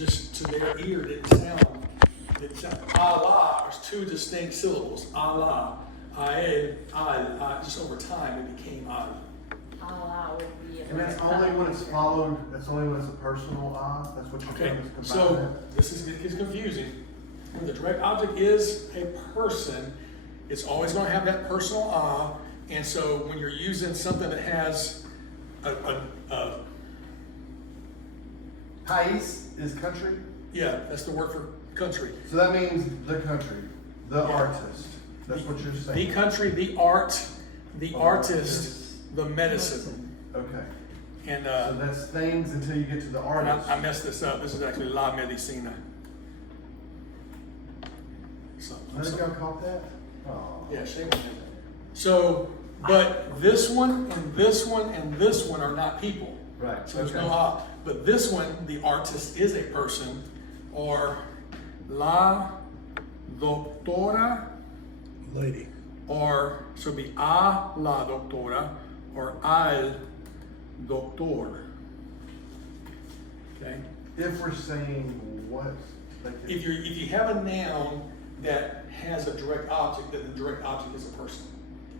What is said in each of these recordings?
just to their ear didn't sound. Allah, there's two distinct syllables. Allah, Ael, Al. Just over time it became Al. Allah would be. And that's only when it's followed, that's only when it's a personal I, that's what you're Okay, doing is so combine this is confusing. When the direct object is a person, it's always going to have that personal ah, and so when you're using something that has a País is country, yeah, that's the word for country. so that means the country, the Yeah. artist. That's what you're The saying. country, the art, the Artist. artist, the medicine. Okay. And So that's things until you get to the and artist. I messed this up. This is actually La Medicina. So, None of y'all caught that? Oh. yeah, shame on you. So, but this one and this one and this one are not people. Right. So there's okay. no ah. But this one, the artist is a person, or la doctora, Lady. or so it'd be a la doctora or al doctor. Okay. If we're saying what, like If you have a noun that has a direct object, then the direct object is a person.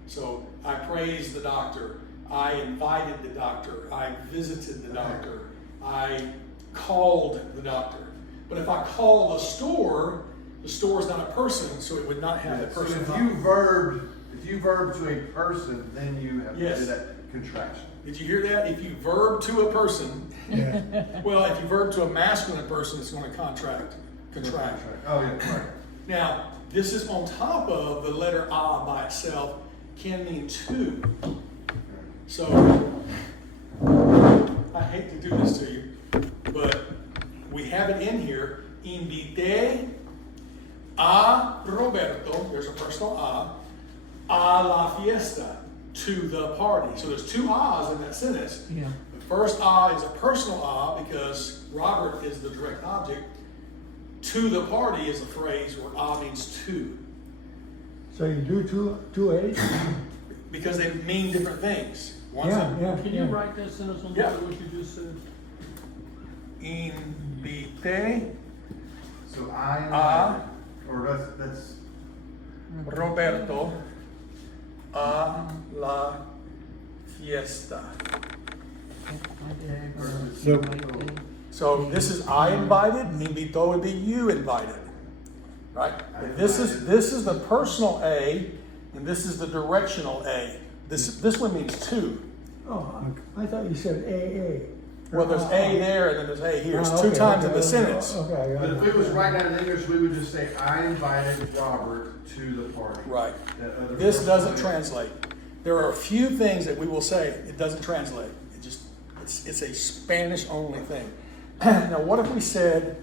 So I praised the doctor. I invited the doctor. I visited the doctor. I called the doctor. But if I call the store is not a person, so it would not have the so person. if you verb to a person, then you have to Yes. do that contraction. Did you hear that? If you verb to a person, Yeah. well, if you verb to a masculine person, it's going to contract. Oh yeah, right. Now, this is on top of the letter A by itself can mean two. So, I hate to do this to you, but we have it in here. Invité a Roberto, there's a personal a la fiesta, to the party. So there's two A's in that sentence. Yeah. The first A is a personal A because Robert is the direct object. To the party is a phrase where A means to, So you do two A's? because they mean different things. One's Yeah, a- yeah. Can you write that sentence on Yeah. what you just said? Invité So I A or that's Roberto a la fiesta. So, So this is I invited, invito would be you invited. Right? And this is the personal A, and this is the directional A. This one means two. Oh, I thought you said AA. Well, there's A there and then there's A here. It's Ah, two okay, times in okay, the sentence. Okay, I got But if it. it was right now in English, we would just say, I invited Robert to the party. Right. That other This person- doesn't translate. There are a few things that we will say, it doesn't translate. It's a Spanish only thing. Now, what if we said,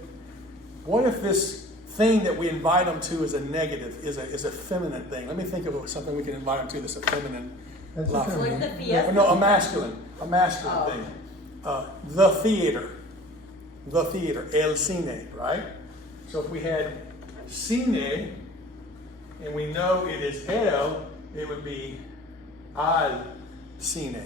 what if this thing that we invite them to is a negative, is a feminine thing? Let me think of something we can invite them to that's a feminine. That's la- a feminine. Like the fiesta. No, a masculine Oh. thing. The theater, el cine, right? So if we had cine, and we know it is el, it would be al cine.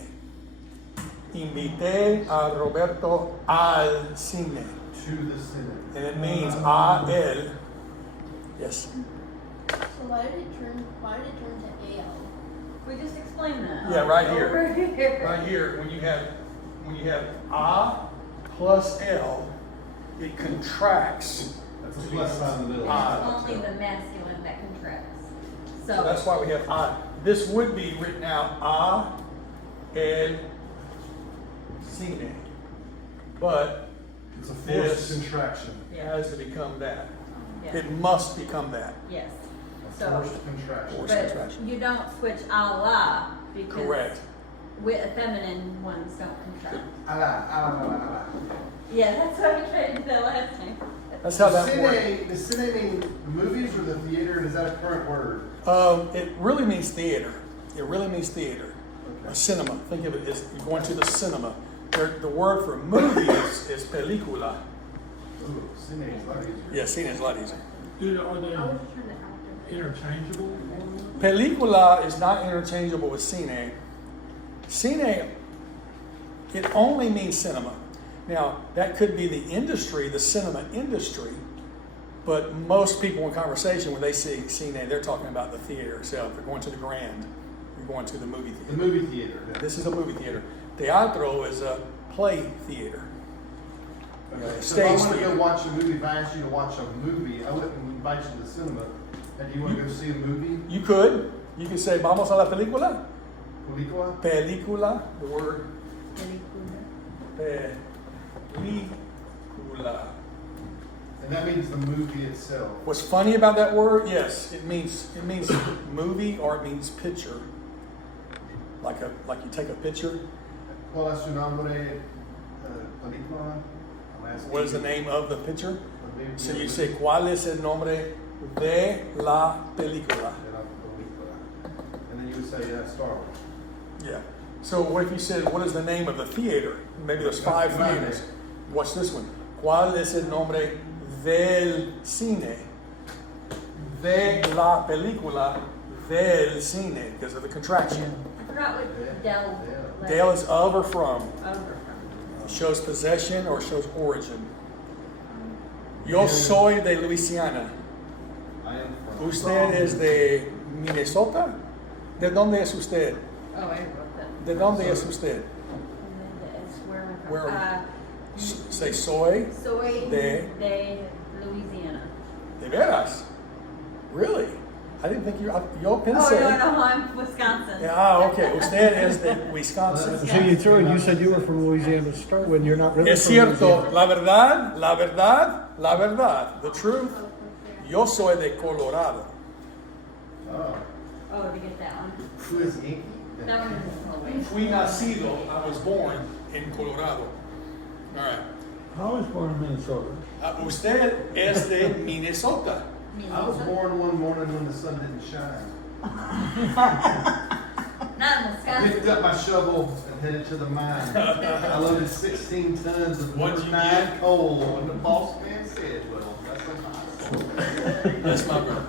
Invité a Roberto al cine. To the Senate. And it means a él. Yes. So why did it turn to AL? We just explained that. Yeah, right here. Over here. Right here, when you have a plus l, it contracts. That's a plus sign in the middle. Ah. It's only the masculine that contracts. So that's why we have a. This would be written out a el cine. But It's a forced This- contraction. it Yeah. has to become that. Yeah. It must become that. Yes. A So, forced contraction. Forced but contraction. you don't switch Allah because Correct. with feminine ones don't contract. Allah. Yeah, that's what I tried to do last time. That's how that works. Does cine mean movies or the theater, and is that a current word? It really means theater. It really means theater. Okay. A cinema. Think of it as you're going to the cinema. The word for movie is película. Ooh, cine is a lot easier. Yeah, cine is a lot easier. Dude, are I was they trying to after. interchangeable? Película is not interchangeable with cine. Cine, it only means cinema. Now, that could be the industry, the cinema industry, but most people in conversation, when they see cine, they're talking about the theater itself. They're going to the Grand. You're going to the movie The theater. movie theater. Yeah. This is a movie theater. Teatro is a play theater. Okay. So if I Stage want to theater. go watch a movie, if I asked you to watch a movie, I wouldn't invite you to the cinema. And you want to go see a movie? You could. You could say, vamos a la película. Película? Película, the word película. And that means the movie itself. What's funny about that word? Yes, it means movie or it means picture. Like you take a picture. ¿Cuál es su nombre? Película? I'm asking What is the you. name of the picture? Maybe- So you say, ¿cuál es el nombre de la película? De la película. And then you would say, yeah, Star Wars. Yeah. So what if you said, what is the name of the theater? Maybe there's 5 That's fine. theaters. Watch this one. ¿Cuál es el nombre del cine? De la película del cine, because of the contraction. I forgot what Del. Del is of or from. Over from. Shows possession or shows origin. Yo soy de Luisiana. I am from. ¿Usted es de Minnesota? ¿De dónde es usted? Oh, I wrote that. ¿De dónde es usted? And then it's where am I from? Where are Say soy Soy de- Louisiana. de veras. Really? I didn't think yo Oh, pensé. no, I'm Wisconsin. Ah, okay. Usted es de Wisconsin. So you threw it, you said you were from Louisiana to start when you're not really Es from cierto, Louisiana. la verdad, la verdad, la verdad, the truth. Yo soy de Colorado. Oh. Oh, to get that one. Who is Yankee? That one is Fui nacido, I was born in Colorado. All right. I was born in Minnesota. Usted es de Minnesota. I was born one morning when the sun didn't shine. Not in I Wisconsin. picked up my shovel and headed to the mine. I loaded 16 tons of What'd number you 9 get? coal, and the boss man said, well, that's a nice. That's my brother.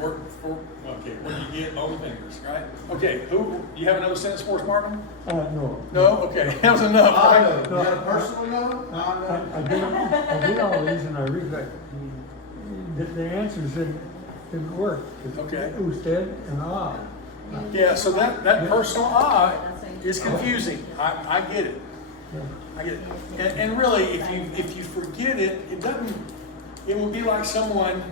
Work for, okay, what you get, long fingers, right? Okay, who, you have another sentence for us, Martin? No. No? Okay, that was enough, I right? know. You got a personal note? I did all these and I realized the answers didn't work. Okay. Usted and I. Yeah, so that personal I is confusing. I get it. I get it. And really, if you forget it, it will be like someone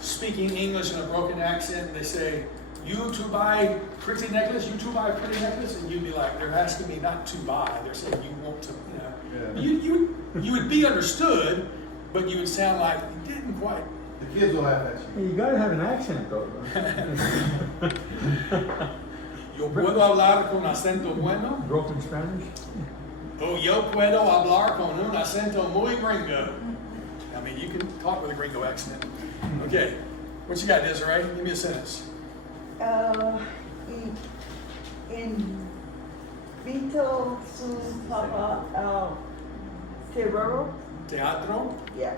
speaking English in a broken accent and they say, you to buy pretty necklace, you to buy a pretty necklace, and you'd be like, they're asking me not to buy, they're saying you want to, Yeah. you would be understood, but you would sound like you didn't quite. The kids will laugh at you. You gotta have an accent though. Yo puedo hablar con acento bueno. Broken Spanish. Oh, yo puedo hablar con un acento muy gringo. I mean, you can talk with a gringo accent. Okay, what you got, Desiree? Give me a sentence. Invito su papá teatro. Teatro? Yeah.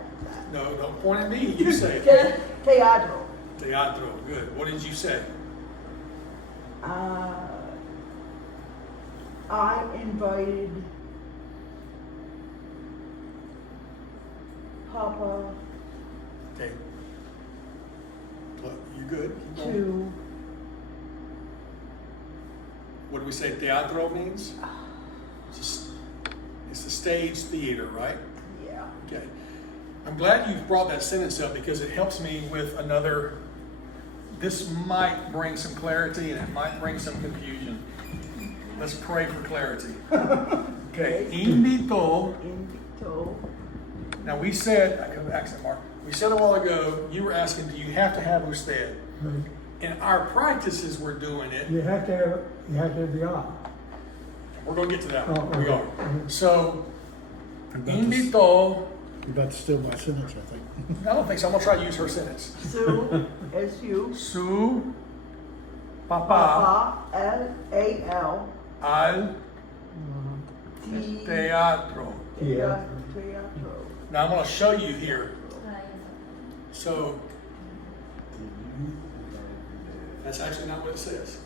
No, don't point at me. You say it. Teatro. Teatro. Good. What did you say? I invited Papa Okay. Look, you good? Keep going. to What do we say teatro means? It's the stage theater, right? yeah. Okay. I'm glad you brought that sentence up because it helps me with another. This might bring some clarity and it might bring some confusion. Let's pray for clarity. Okay. Invito. Invito. Now we said, I got an accent mark. We said a while ago, you were asking, do you have to have usted? Right. In our practices, we're doing it. You have to have the I. We're going to get to that. Oh, We okay. are. So, You're about to- invito. You're about to steal my sentence, I think. I don't think so. I'm going to try to use her sentence. Su S-U Su papa Papa L-A-L al T teatro. Yeah. Teatro. Now I'm going to show you here. So, that's actually not what it says.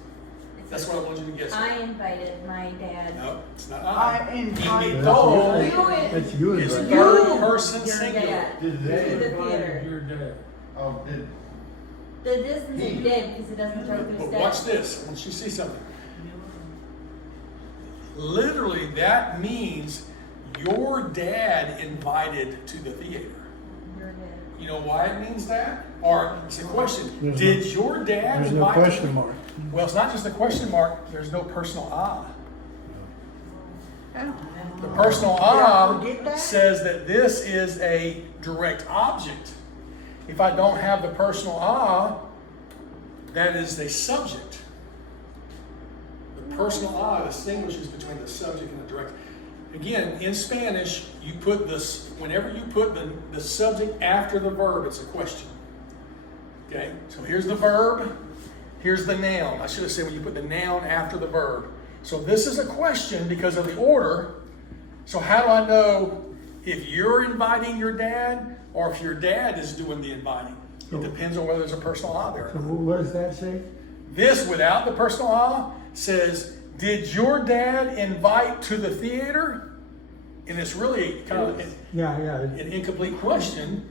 It That's what I want you to guess. I invited my dad. No, it's not I I. invited- Invitó That's you is and third person Your singular. dad. Did To they? the Invited theater. your dad. Oh, did, The distance is dead because it doesn't tell you who's But dead. watch this, I want you to see something. Literally, that means your dad invited to the theater. Your dad. You know why it means that? Or it's a question. There's Did your dad There's no invite? question mark. Well, it's not just a question mark. There's no personal I. The personal Did I I forget that? says that this is a direct object. If I don't have the personal I, that is a subject. The personal I distinguishes between the subject and the direct. Again, in Spanish, you put this, whenever you put the subject after the verb, it's a question. Okay, so here's the verb, here's the noun. I should have said when you put the noun after the verb. So this is a question because of the order. So how do I know if you're inviting your dad or if your dad is doing the inviting? It depends on whether there's a personal I there. So what does that say? This, without the personal I, says, did your dad invite to the theater? And it's really kind of Yeah. an incomplete question.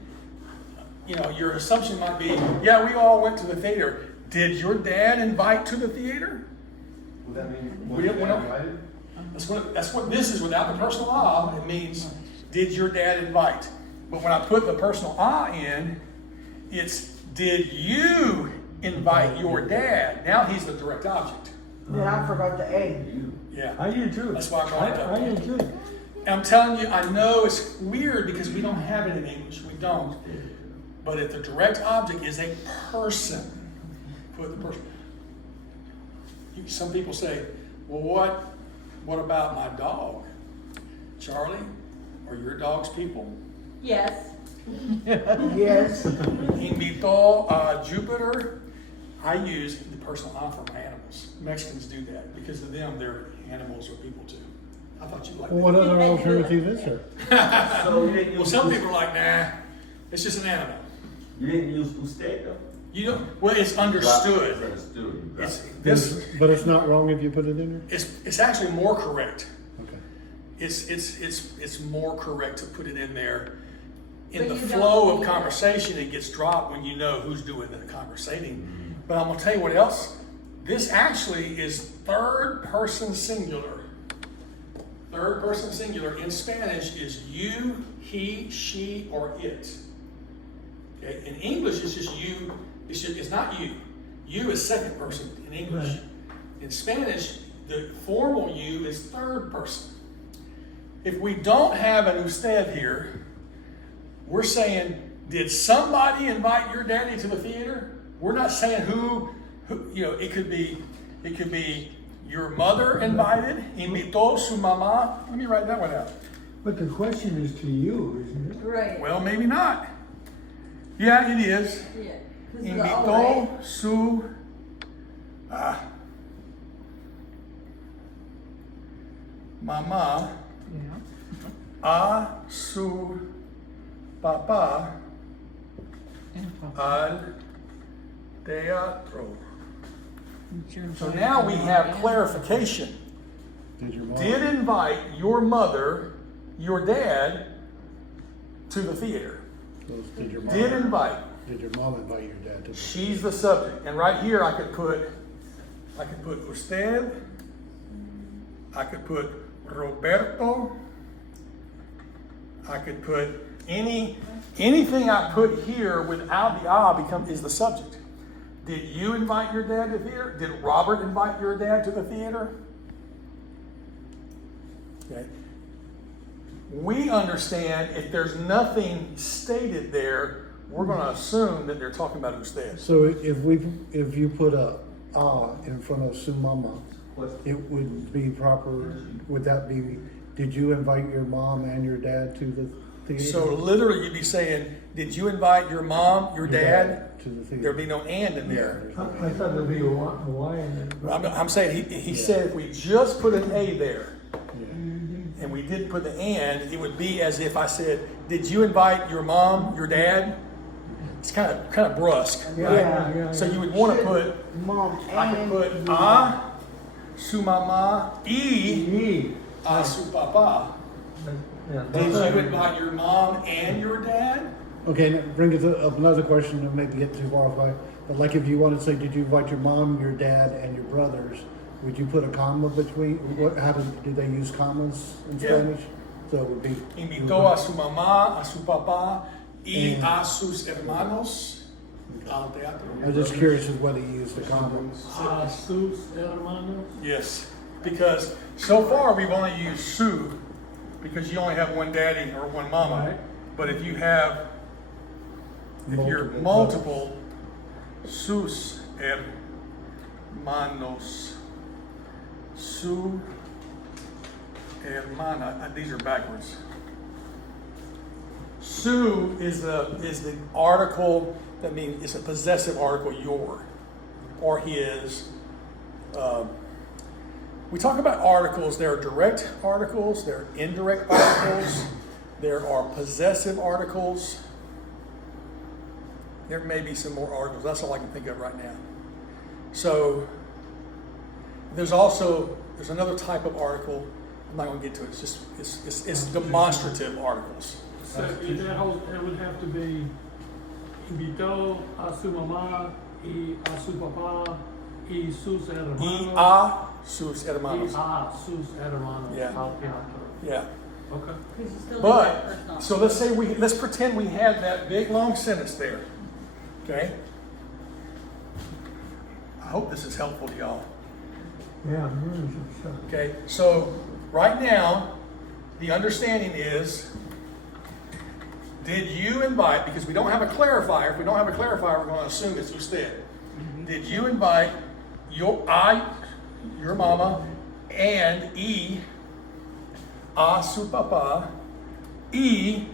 You know, your assumption might be, yeah, we all went to the theater. Did your dad invite to the theater? would that mean, We was don't- they we don't- invited? That's what this is without the personal I. It means, did your dad invite? But when I put the personal I in, it's, did you invite your dad? Now he's the direct object. Then I forgot the A. Yeah. I do too. That's why I brought it up. I do too. And I'm telling you, I know it's weird because we don't have it in English. We don't. But if the direct object is a person, put the person. Some people say, well, what about my dog? Charlie, are your dogs people? Yes. Yes. Invitó a Jupiter. I use the personal I for my animals. Mexicans do that because to them, they're animals or people too. I thought you'd like Well, what that. other alternative is there? So you didn't Well, use some people are like, nah, it's just an animal. You didn't use usted though. You don't. Well, it's It's understood. understood. You dropped It's it. this. But it's not wrong if you put it in there? It's actually more correct. Okay. It's more correct to put it in there. In But the you don't flow of need conversation, it gets dropped when you know who's doing the conversating. But I'm gonna tell you what else. This actually is third person singular. Third person singular in Spanish is you, he, she, or it. Okay? In English, it's just you. It's not you. You is second person in English. Right. In Spanish, the formal you is third person. If we don't have an usted here, we're saying, did somebody invite your daddy to the theater? We're not saying who you know, it could be your mother invited, invitó su mamá. Let me write that one out. But the question is to you, isn't it? Right. Well, maybe not. Yeah, it is. Yeah. 'Cause of the O, Invitó right? su mamá a su papá al teatro. So now we have clarification. Did your mom? Did invite your mother, your dad, to the theater. Did your mom? Did invite. Did your mom invite your dad to? She's the subject. And right here I could put usted. I could put Roberto. I could put anything I put here without the "a" is the subject. Did you invite your dad to the theater? Did Robert invite your dad to the theater? Okay. We understand if there's nothing stated there, we're going to assume that they're talking about usted. So if you put a in front of su mama, it would be proper. Would that be? Did you invite your mom and your dad to the theater? So literally you'd be saying, did you invite your mom, your dad? to the theater. There'd be no "and" in there. I thought there'd be a Y in it. I'm saying he said if we just put an "a" there Yeah. and we didn't put the "and," it would be as if I said, did you invite your mom, your dad? It's kind of brusque, right? Yeah. So you would want to put, Mom I could and put you. su mamá y E. a su papá. Yeah, Did that's you it. invite your mom and your dad? Okay, now bring it up another question and maybe get too far away. But like if you wanted to say, did you invite your mom, your dad, and your brothers? Would you put a comma between? How do they use commas in Yeah. Spanish? So it would be. Invitó a su mamá, a su papá y And- a sus hermanos al teatro. I was just curious as whether you used the comma. A sus hermanos. Yes, because so far we've only used su because you only have one daddy or one mama. Right. But if you're multiple, sus hermanos, su hermana. These are backwards. Su is the article that means it's a possessive article, your or his. We talk about articles. There are direct articles, there are indirect articles, there are possessive articles. There may be some more articles. That's all I can think of right now. So there's another type of article. I'm not going to get to it. It's just it's demonstrative articles. So it would have to be invitó a su mamá y a su papá y sus hermanos. Y a sus hermanos. Y a sus hermanos. Yeah. Al teatro. Yeah. Okay. Because you still do that But personal. so let's pretend we had that big long sentence there. Okay. I hope this is helpful to y'all. Yeah, really should say. Okay. So right now, the understanding is, did you invite? Because we don't have a clarifier. If we don't have a clarifier, we're going to assume it's usted. Did you invite your mama, and a su papá, y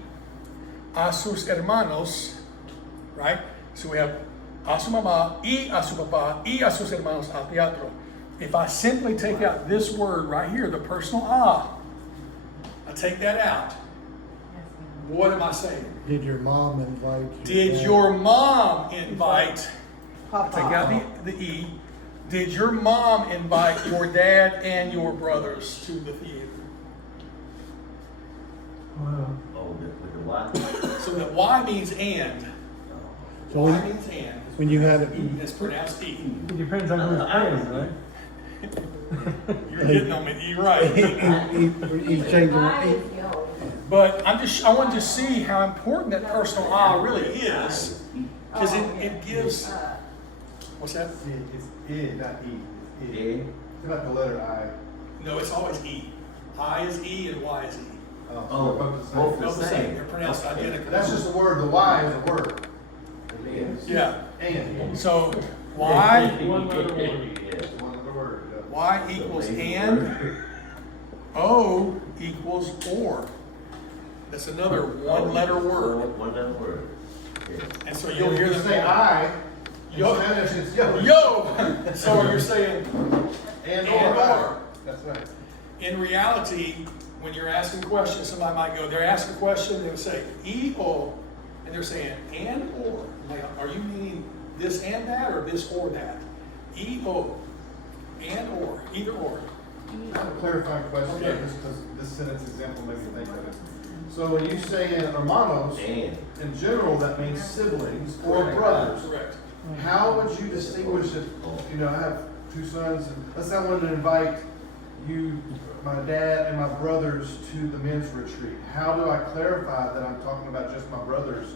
a sus hermanos, right? So we have a su mamá, y a su papá, y a sus hermanos al teatro. If I simply take out this word right here, the personal I take that out. What am I saying? Did your mom invite you? Did your mom invite? Papa. Take out the E. Did your mom invite your dad and your brothers to the theater? Well, Oh, with the Y? So the Y means and. So Y when- means and. When you had it, It's pronounced E. it depends on who's paying, right? You're getting on me. You're right. he's changing I it. is yo. But I want to see how important that personal I really is, because it gives. What's that? It's I, not E. It's I. Yeah. It's about the letter I. No, it's always E. I is E and Y is E. Oh, they're both the same. both Both the same. They're pronounced Okay. identical. That's just a word. The Y is a word. Yeah. And. So Y One letter word. It's one other word. Y equals and. O equals or. That's another one-letter word. One letter word. Yeah. And so you'll hear If you them say go, I, in Yo. Spanish it's yo. yo. So you're saying And and or. or. That's right. In reality, when you're asking questions, somebody might go, they're asking a question, they would say e o, and they're saying and or. I'm like, are you meaning this and that or this or that? E o, and or, either or. I have a clarifying question Okay. about this because this sentence example made me think of it. So when you say hermanos, And. in general that means siblings or Correct. brothers. Correct. How would you distinguish it? You know, I have two sons, and let's say I wanted to invite you, my dad, and my brothers to the men's retreat. How do I clarify that I'm talking about just my brothers?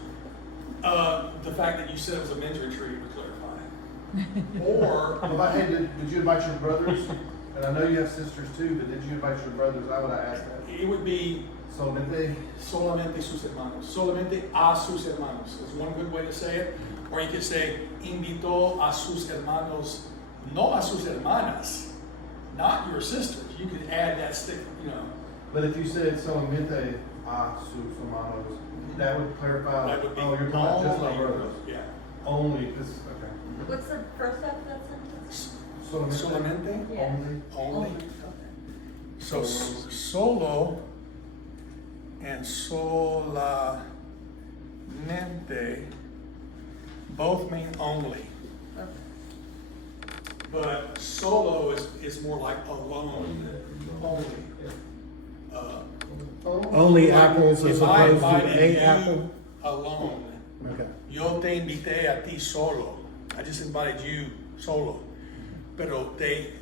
The fact that you said it was a men's retreat would clarify. Or, What about, hey, did you invite your brothers? And I know you have sisters too, but did you invite your brothers? How would I ask that? it would be Solamente. solamente sus hermanos. Solamente a sus hermanos is one good way to say it. Or you could say, invitó a sus hermanos, no a sus hermanas, not your sisters. You could add that stick, you know, But if you said solamente a sus hermanos, that would clarify, that would be oh, you're talking about just my only, brothers. yeah. Only, because, okay. What's the first half of that sentence? Solamente, Yeah. only. So solo and solamente both mean only. Okay. But solo is more like alone, only. Only apples as If I opposed to invited a you apple? alone, Okay. yo te invité a ti solo. I just invited you solo. Pero te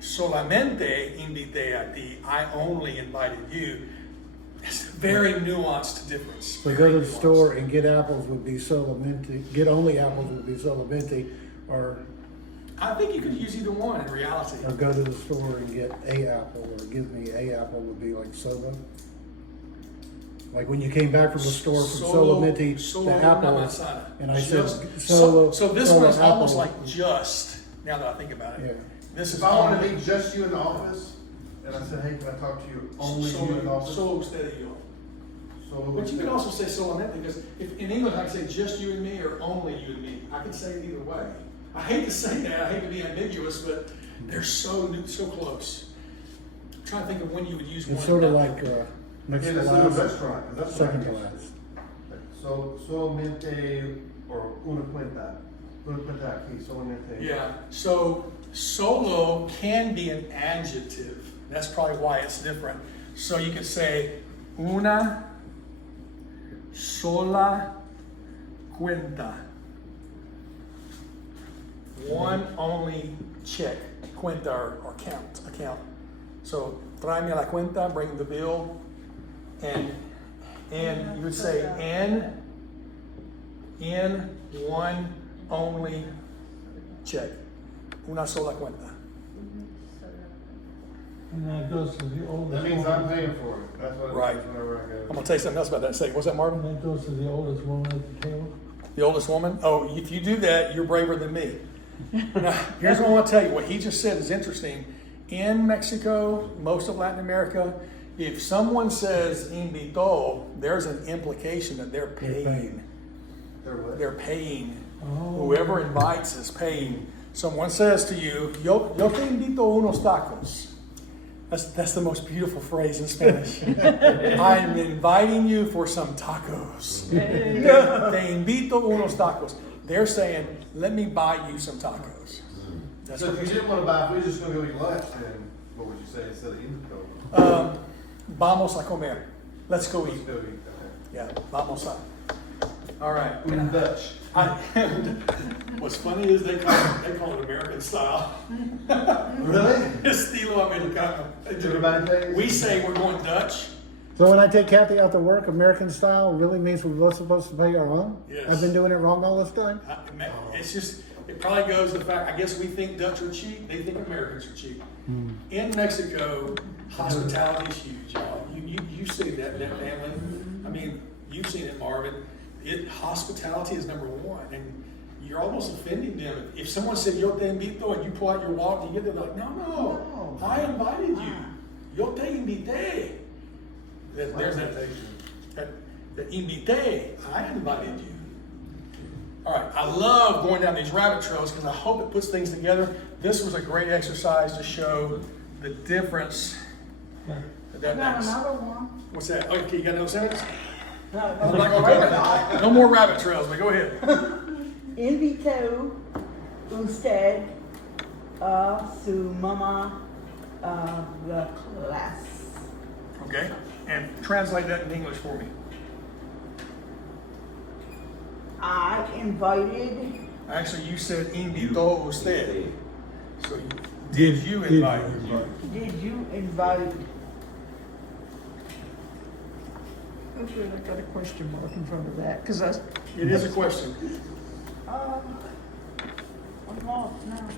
solamente invité a ti. I only invited you. It's a very nuanced difference. So go Very to the nuanced. store and get apples would be solamente, get only apples would be solamente, or I think you could use either one in reality. go to the store and get a apple, or give me a apple would be like solo. Like when you came back from the store from solamente, solo the una apple, manzana. and I Just- said solo. So this solo one is almost apple. like just, now that I think about it. Yeah. This is If I wanna only- meet just you in the office, and I said, hey, can I talk to you only you in the office? Solo usted y yo. Solo But you usted. can also say solamente, because if in English I can say just you and me or only you and me. I can say it either way. I hate to say that, I hate to be ambiguous, but they're so close. I'm trying to think of when you would use one. It's sort of like next In to a little last, restaurant, 'cause that's what I second to use. last. So, solamente, or una cuenta aquí, solamente. Yeah, so solo can be an adjective. That's probably why it's different. So you could say una sola cuenta. One only check, cuenta or account. So tráeme la cuenta, bring the bill, and you would say in one only check, una sola cuenta. And that goes to the oldest. That means I'm woman. paying for it, that's what it Right. means whenever I I'm go. gonna tell you something else about that. Say, what's that, Marvin? And that goes to the oldest woman at the table. The oldest woman? Oh, if you do that, you're braver than me. Now, here's what I want to tell you. What he just said is interesting. In Mexico, most of Latin America, if someone says invitó, there's an implication that they're paying. They're what? They're paying. Oh. Whoever invites is paying. Someone says to you, yo te invito unos tacos. That's the most beautiful phrase in Spanish. I'm inviting you for some tacos. Te invito unos tacos. They're saying, let me buy you some tacos. That's So what if they're you saying. didn't wanna buy, if we were just gonna go eat lunch, then what would you say instead of indico? Vamos a comer. Let's go Let's eat. go eat, okay. Yeah, vamos a. All right. Un Dutch. What's funny is they call it American style. Really? Estilo americano. They do. Everybody pays? We say we're going Dutch. So when I take Kathy out to work, American style really means we're both supposed to pay our own? Yes. I've been doing it wrong all this time? It's just, it probably goes to the fact, I guess we think Dutch are cheap, they think Americans are cheap. In Mexico, hospitality is huge, y'all. You've seen that family. I mean, you've seen it, Marvin. Hospitality is number one, and you're almost offending them. If someone said, yo te invito, and you pull out your wallet and you get there, like, no, I invited you. Yo te invité. There's that invité, I invited you. All right, I love going down these rabbit trails because I hope it puts things together. This was a great exercise to show the difference that Got makes. another one. What's that? Okay, you got another sentence? No, I'm not gonna go there. No more rabbit trails, but go ahead. Invito usted a su mamá a la clase. Okay, and translate that in English for me. I invited, Actually, you said invitó usted. So did you invite? did you invite? Oh, good, I got a question mark in front of that, because I, It is a question. I'm lost now.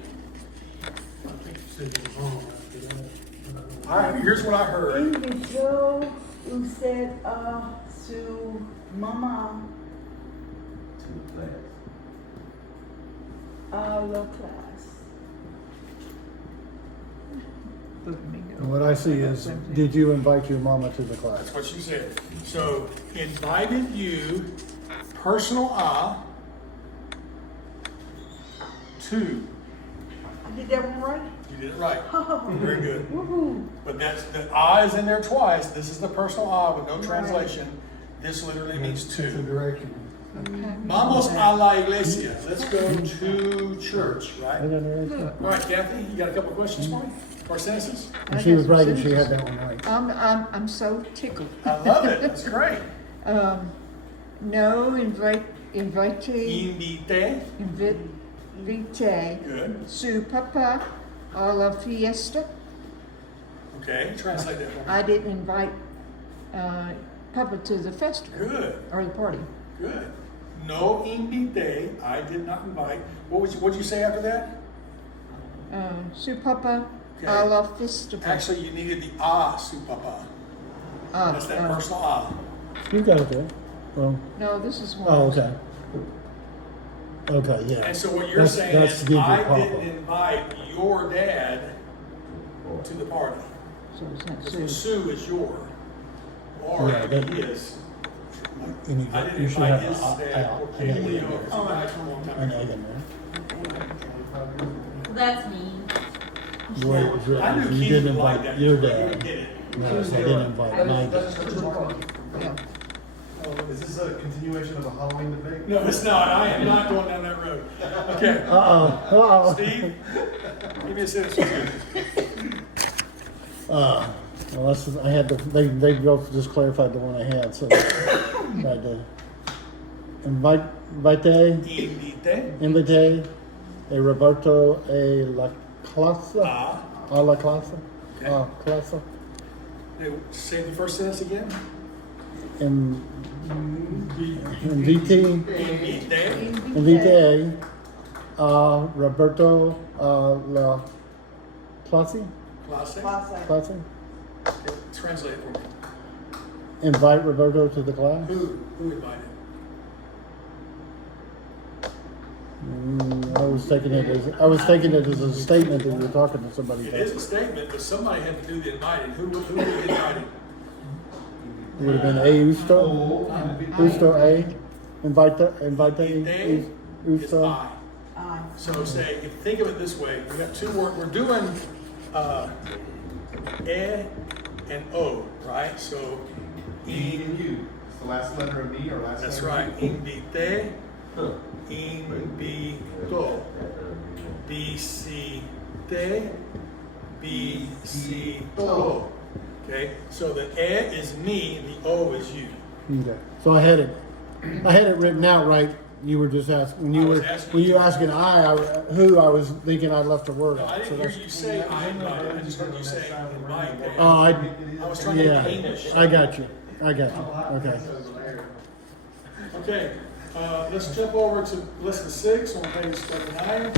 Here's what I heard. Invito usted a su mamá To the class. a la clase. And what I see is, did you invite your mama to the class? That's what she said. So invited you, personal I, to. I did that one right? You did it right. Very good. Woohoo. But that's the I is in there twice. This is the personal I with no translation. This literally means It's a to. direction. Vamos a la iglesia. Let's go to church, right? I got it right All right, Kathy, you got a couple of questions for me? Or sentences? there. And she was right if she had that one right. I'm so tickled. I love it. That's great. No, invite, Invite. invite Good. su papa a la fiesta. Okay, translate that for me. I didn't invite, Papa to the festival Good, or the party. good. No invite. I did not invite. What'd you say after that? Su papa Okay. a la fiesta. Actually, you needed the ah, su papa. That's that personal ah. You got it there. Well, No, this is one. oh, okay. Okay, yeah. And so what you're That's- saying that's is, to give your I papa. didn't invite your dad to the party. So it's not Because Sue. Sue is your, or Yeah, it that- could be his. And you I got- didn't you should invite have his a- dad, a- or a- Kenny a- Leo, because he died a long time an ago. egg in there. That's me. The way it was written, I knew you Keith didn't would like invite that. your He dad. would get it. No, so I didn't invite my dad. Yeah. Is this a continuation of the Halloween debate? No, it's not. I am not going down that road. Okay. Uh-oh. Steve, give me a sentence. Well, I had to, they both just clarified the one I had, so I had to invite, Invite a Roberto a la clase, a, a la clase, Okay. clase, say the first sentence again. invite, Invite a Roberto la clase, clase. clase, Okay, translate it for me. invite Roberto to the class. Who invited? I was thinking it as a statement that you were talking to somebody It about. is a statement, but somebody had to do the inviting. Who invited? It would have been a Usto, A, invite Is Usto. I. So say, if you think of it this way, we have two words. We're doing e and o, right? So Me and you. It's the last letter of me or last that's letter right. of you. Invite, invito, visite, visito. Okay, so the e is me, the o is you. Okay. So I had it written out right. You were just asking, I was asking when you you. were asking who, I was thinking I left a word No, I out. So didn't hear that's, you say I invited. I just heard you say invite. oh, I was trying to yeah, get English. I got you. Okay. Okay, let's jump over to lesson 6 on page 39.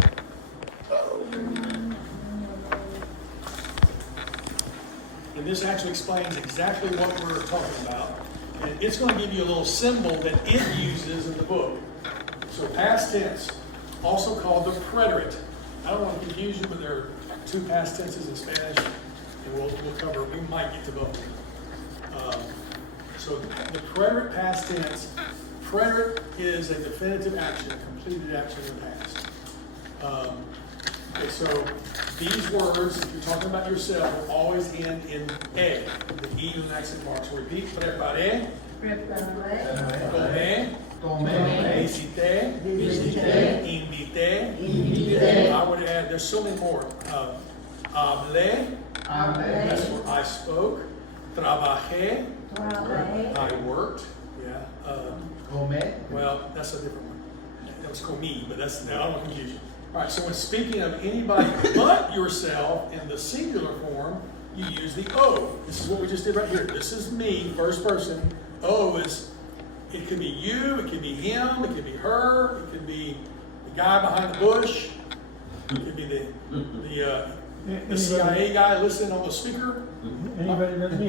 And this actually explains exactly what we're talking about. And it's going to give you a little symbol that it uses in the book. So past tense, also called the preterite. I don't want to confuse you, but there are two past tenses in Spanish, and we'll cover, we might get to both. So the preterite past tense, preterite is a definitive action, a completed action in the past. Okay, so these words, if you're talking about yourself, will always end in E, the E with an accent mark. So repeat, preparé, tomé, visité, invité. I would add, there's so many more. Hablé, that's where I spoke. Trabajé, I worked. Yeah. Well, that's a different one. That was comí, but that's, I don't want to confuse you. All right, so when speaking of anybody but yourself in the singular form, you use the O. This is what we just did right here. This is me, first person. O is, it could be you, it could be him, it could be her, it could be the guy behind the bush, it could be the CIA guy listening on the speaker. Anybody but me.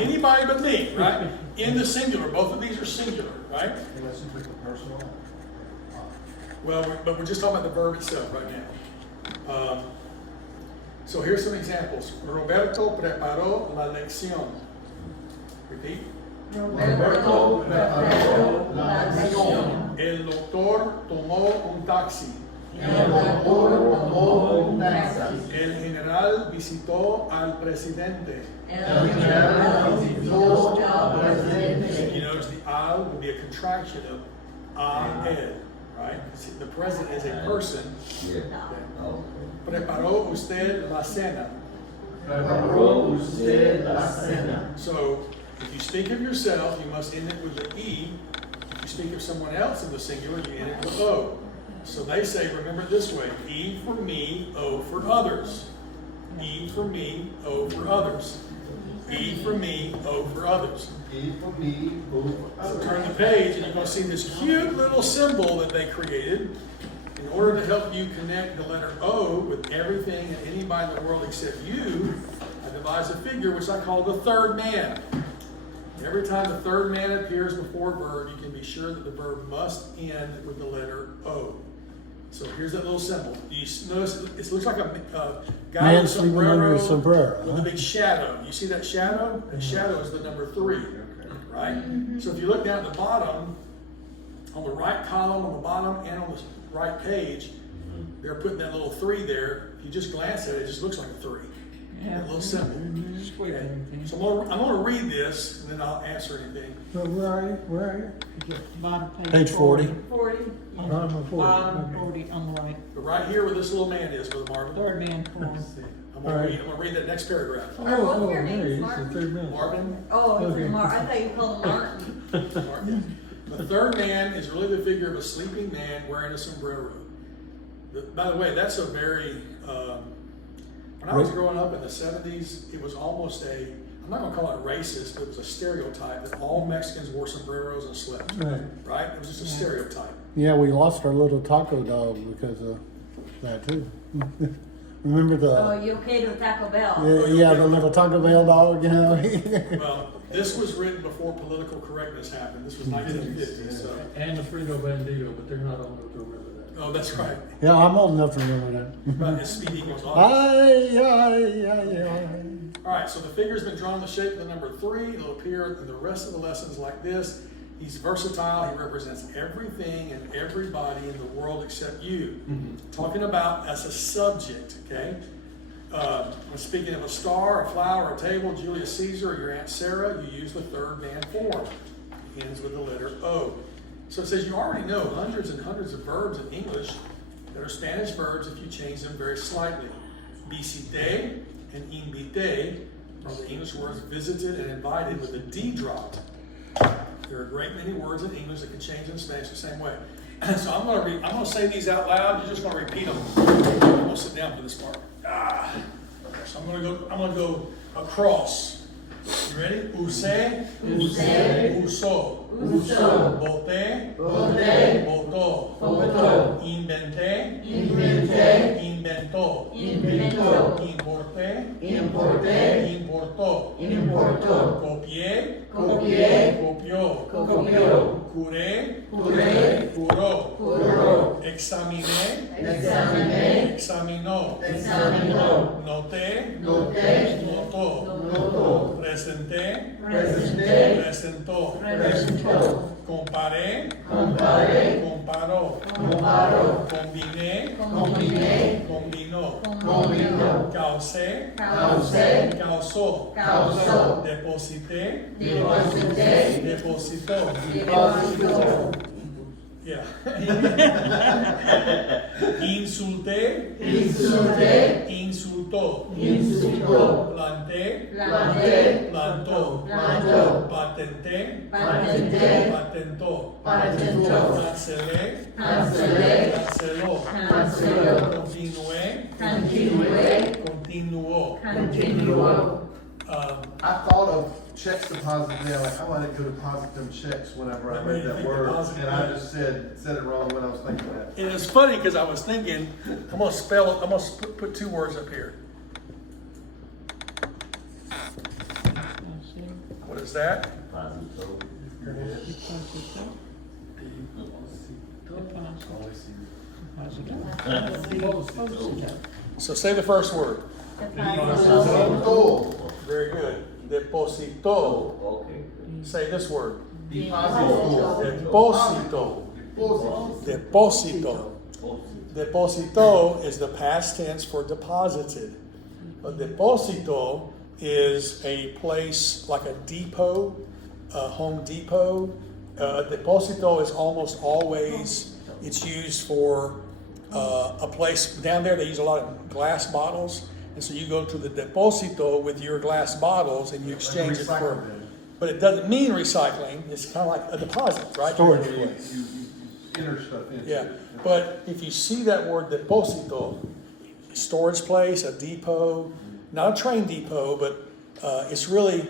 Anybody but me, right? In the singular. Both of these are singular, right? Unless you put the personal. Well, but we're just talking about the verb itself right now. So here's some examples. Roberto preparó la lección. Repeat. Roberto preparó la lección. El doctor tomó un taxi. El doctor tomó un taxi. El general visitó al presidente. El general visitó al presidente. You notice the al will be a contraction of él, right? See, the present is a person. Yeah. Okay. Preparó usted la cena. Preparó usted la cena. So if you speak of yourself, you must end it with the E. If you speak of someone else in the singular, you end it with O. So they say, remember it this way: E for me, O for others. E for me, O for others. E for me, O for others. E for me, O for So others. turn the page and you're going to see this cute little symbol that they created in order to help you connect the letter O with everything and anybody in the world except you. I devised a figure which I call the third man. Every time the third man appears before a verb, you can be sure that the verb must end with the letter O. So here's that little symbol. You notice it looks like a guy Man with a sleeping under a sombrero, with huh? a big shadow. You see that shadow? That shadow is the number 3, right? So if you look down at the bottom, on the right column, on the bottom, and on the right page, they're putting that little 3 there. If you just glance at it, it just looks like a 3. That little symbol. Just wait a Okay. minute. So I'm gonna read this, and then I'll answer anything. But where are you? Where are you? Bottom Page 40. 40. Bottom of 40. Bottom Okay. 40 on the right. But right here where this little man is, Brother Marvin, Third man corner. I'm gonna read that next paragraph. Oh, what's oh, your name, hey, it's Martin? the third man. Marvin, Oh, it's Okay. Mark. I thought you called him Martin. Martin. The third man is really the figure of a sleeping man wearing a sombrero. By the way, that's a very, when I was growing up in the 70s, it was almost I'm not gonna call it racist, but it was a stereotype that all Mexicans wore sombreros and slept, Right. right? It was just a stereotype. Yeah, we lost our little taco dog because of that too. Remember Oh, the, you okay to Taco Bell? yeah, the little Taco Bell dog, you know? Well, this was written before political correctness happened. This was 1950, so. And the Frito Bandito, but they're not old enough to remember that. Oh, that's right. Yeah, I'm old enough to remember that. But his speed equals on. Ay, ay, ay, ay. All right, so the figure's been drawn in the shape of the number 3. It'll appear in the rest of the lessons like this. He's versatile. He represents everything and everybody in the world except you. Talking about as a subject, okay? When speaking of a star, a flower, a table, Julius Caesar, or your Aunt Sarah, you use the third man form. It ends with the letter O. So it says you already know hundreds and hundreds of verbs in English that are Spanish verbs if you change them very slightly. Visité and invité are the English words visited and invited with a D dropped. There are a great many words in English that can change in Spanish the same way. So I'm gonna say these out loud. You're just gonna repeat them. I'm gonna sit down for this part. So I'm gonna go across. You ready? Usé, usó, voté, votó, inventé, inventó, importé, importó, copié, copió, curé, curó, examiné, examinó, noté, notó, presenté, presentó, comparé, comparó, combiné, combinó, causé, causó, deposité, depositó. Yeah. Insulté, insultó. Planté, plantó. Patenté, patentó. Cancelé, canceló. Continuó. I thought of checks deposit there, like I wanted to deposit them checks whenever I read that word, and I just said it wrong when I was thinking that. And it's funny because I was thinking, I'm gonna put 2 words up here. What is that? So say the first word. Depositó. Very good. Depositó. Okay. Say this word. Depositó. Deposito. Deposito. Deposito is the past tense for deposited. A deposito is a place like a depot, a Home Depot, Deposito is almost always, it's used for a place, down there they use a lot of glass bottles. And so you go to the deposito with your glass bottles and you exchange it for, but it doesn't mean recycling, it's kind of like a deposit, right? Storage You place. enter stuff into Yeah, it. but if you see that word deposito, storage place, a depot, not a train depot, but it's really,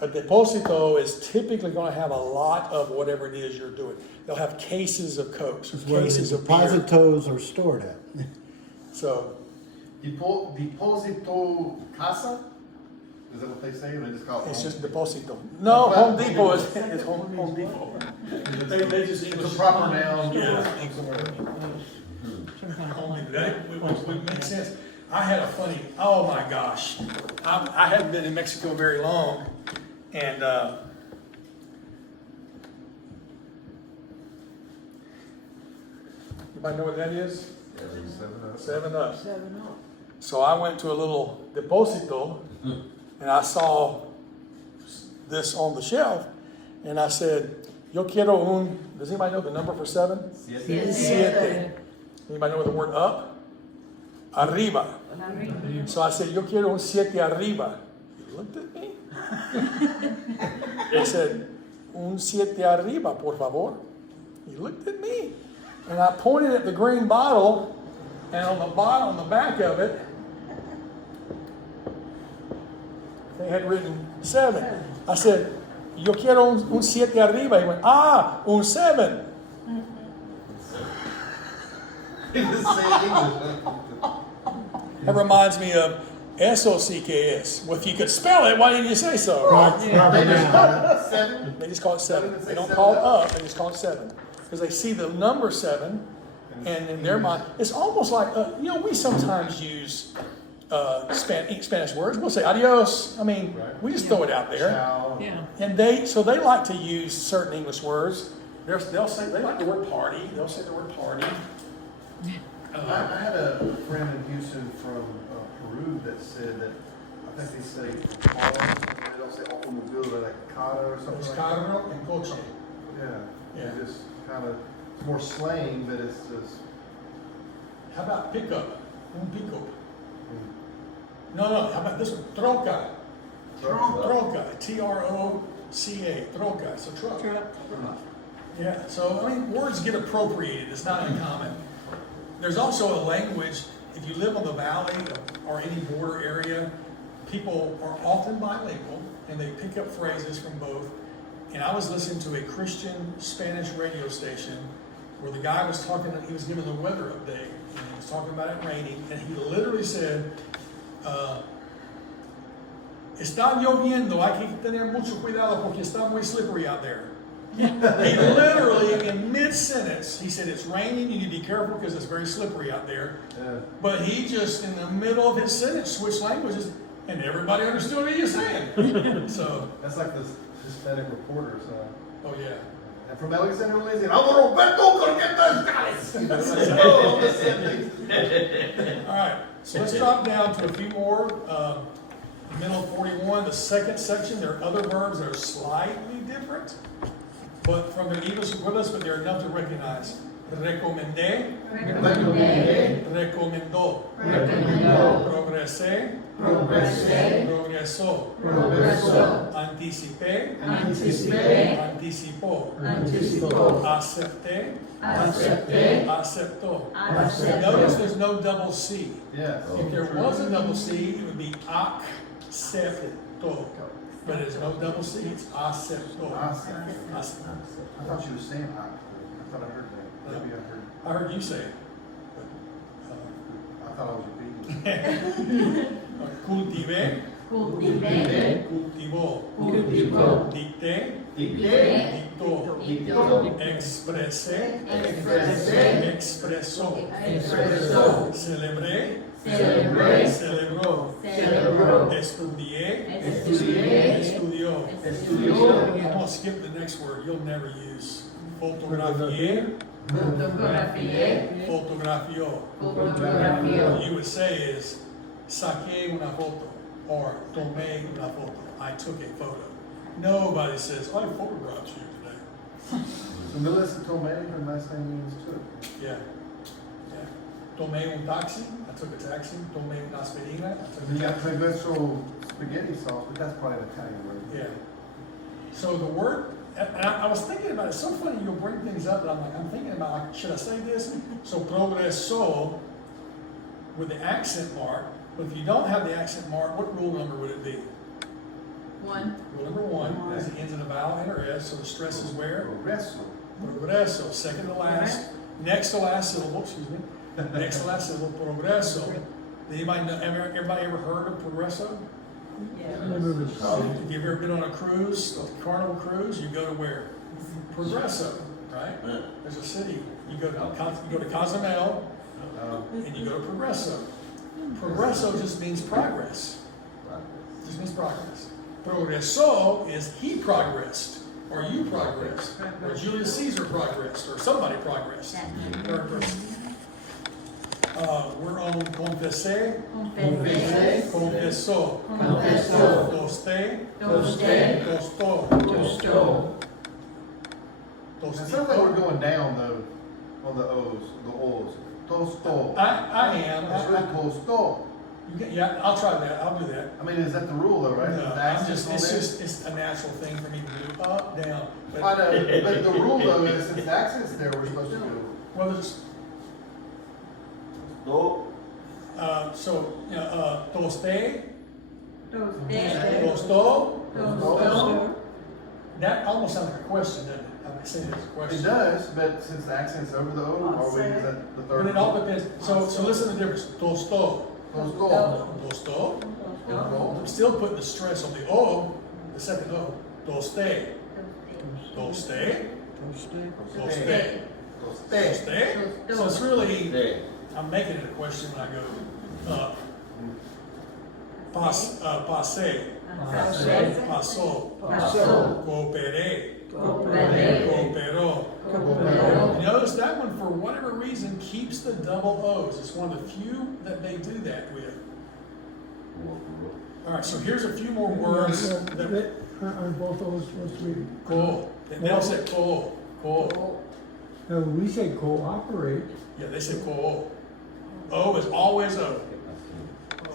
a deposito is typically gonna have a lot of whatever it is you're doing. They'll have cases of Cokes, or It's where the cases of beer. depositos are stored at. So, Deposito casa? Is that what they say? Or they just call it? it's home? just deposito. No, Home Depot is Home Depot. They just It's English. a proper noun. Yeah. Only that would make sense. I had a funny, oh my gosh, I hadn't been in Mexico very long, and anybody know what that is? 7-Up. 7-Up. So I went to a little deposito, and I saw this on the shelf, and I said, "Yo quiero un." Does anybody know the number for 7? Siete. Anybody know the word up? Arriba. So I said, "Yo quiero un 7 arriba." He looked at me. I said, "Un 7 arriba, por favor." He looked at me, and I pointed at the green bottle, and on the bottom, on the back of it, they had written 7. I said, "Yo quiero un 7 arriba." He went, "Ah, un 7." He just said English. That reminds me of SOCKS. Well, if you could spell it, why didn't you say so? Right? They just call it 7. They just call it 7. Doesn't it They say don't 7 call it up? up, they just call it 7. Because they see the number 7, and in their mind, it's almost like, we sometimes use Spanish words. We'll say adios. I mean, Right. we just throw it out there. Ciao. Yeah. And they like to use certain English words. They'll say, they like the word party. They'll say the word party. I had a friend in Houston from Peru that said that, I think they say auto, they don't say automobile, they're like cara or something There's like that. carro and coche. Yeah, Yeah. It just kind of, it's more slang, but it's just, How about pickup? Un pickup. No, how about this one? Troca. Troca. Troca. Troca. It's a truck. Yeah, so, I mean, words get appropriated. It's not uncommon. There's also a language, if you live on the valley or any border area, people are often bilingual and they pick up phrases from both. And I was listening to a Christian Spanish radio station where the guy was talking, he was giving the weather update, and he was talking about it raining, and he literally said, "Está lloviendo, hay que tener mucho cuidado porque está muy slippery out there." He literally, in mid-sentence, he said, "It's raining, you need to be careful because it's very slippery out there." yeah. But he just, in the middle of his sentence, switched languages, and everybody understood what he was saying. So, That's like this Hispanic reporters, oh yeah. and from Alexander Lindsay, "Vamos Roberto, croquetas, Gales." You know, it's like, oh, the same thing. All right, so let's drop down to a few more. Middle of 41, the second section, there are other verbs that are slightly different, but from their English equivalents, but they're enough to recognize. Recomendé, recomendó, progresé, progresó, anticipé, anticipó, acepté, aceptó. Notice there's no double C. Yes. If there was a double C, it would be aceptó. But there's no double C, it's aceptó. I thought you were saying I thought I heard that. Maybe I heard. I heard you say it. I thought I was repeating. Cultivé, Cultivé, cultivó, cultivó, dicté, dicté, dictó, dictó, expresé, expresé, expresó, expresó, celebré, celebré, celebró, celebró, estudié, estudié, estudió. estudió, I'm gonna skip the next word you'll never use. Fotografié, fotografié, fotografió. fotografió. You would say is saqué una foto or tomé una foto. I took a photo. Nobody says I photographed you today. And Melissa Tomei, her last name means too. Yeah. Yeah. Tomé un taxi, I took a taxi. Tomé una aspirina, I took You a got taxi. transversal spaghetti sauce, but that's probably an Italian word. Yeah. So the word, and I was thinking about it, it's so funny you'll bring things up, and I'm thinking about, like, should I say this? So progreso with the accent mark, but if you don't have the accent mark, what rule number would it be? 1. Rule number 1 is it ends in a vowel and or S, so the stress is where? Progresso. Progreso, second to last, next to last syllable, excuse me, next to last syllable, progreso. Anybody know, everybody ever heard of progreso? Yeah. Remember this. If you've ever been on a cruise, a Carnival cruise, you go to where? Progreso, right? There's a city. You go to Cozumel, and you go to Progreso. Progreso just means progress. Just means progress. Progreso is he progressed, or you progressed, or Julius Caesar progressed, or somebody progressed. Third person. We're on confessé, Confessé. confessó, Confessó. tosté, Tosté. tostó, Tostó. It sounds like we're going down though, on the O's, the O's. Tosto. I am. It's really tosto. Yeah, I'll try that. I'll do that. I mean, is that the rule though, right? No, The I'm accent's just, on it's there? just, it's a natural thing for me to do, up, down. I But, know, but the rule though is since the accent's there, we're supposed to do. well, there's, No. so, you know, tosté, Tosté. tostó, Tostó. that almost sounds like a question, doesn't it? I'm saying it's a It question. does, but since the accent's over the O, are we, is that the third? But it all depends. So listen to the difference. Tostó, Tosto. tostó. I'm still putting the stress on the O, the second O. Tosté, tosté, tosté, Toste. tosté. So it's really, There. I'm making it a question when I go up. Passé, Passé. passó, Passó. cooperé, Cooperé. cooperó. Cooperó. Notice that one, for whatever reason, keeps the double O's. It's one of the few that they do that with. All right, so here's a few more words that, Aren't both those supposed to be? cool. They don't say cool, cool. No, we say cooperate. Yeah, they say cool. O is always O.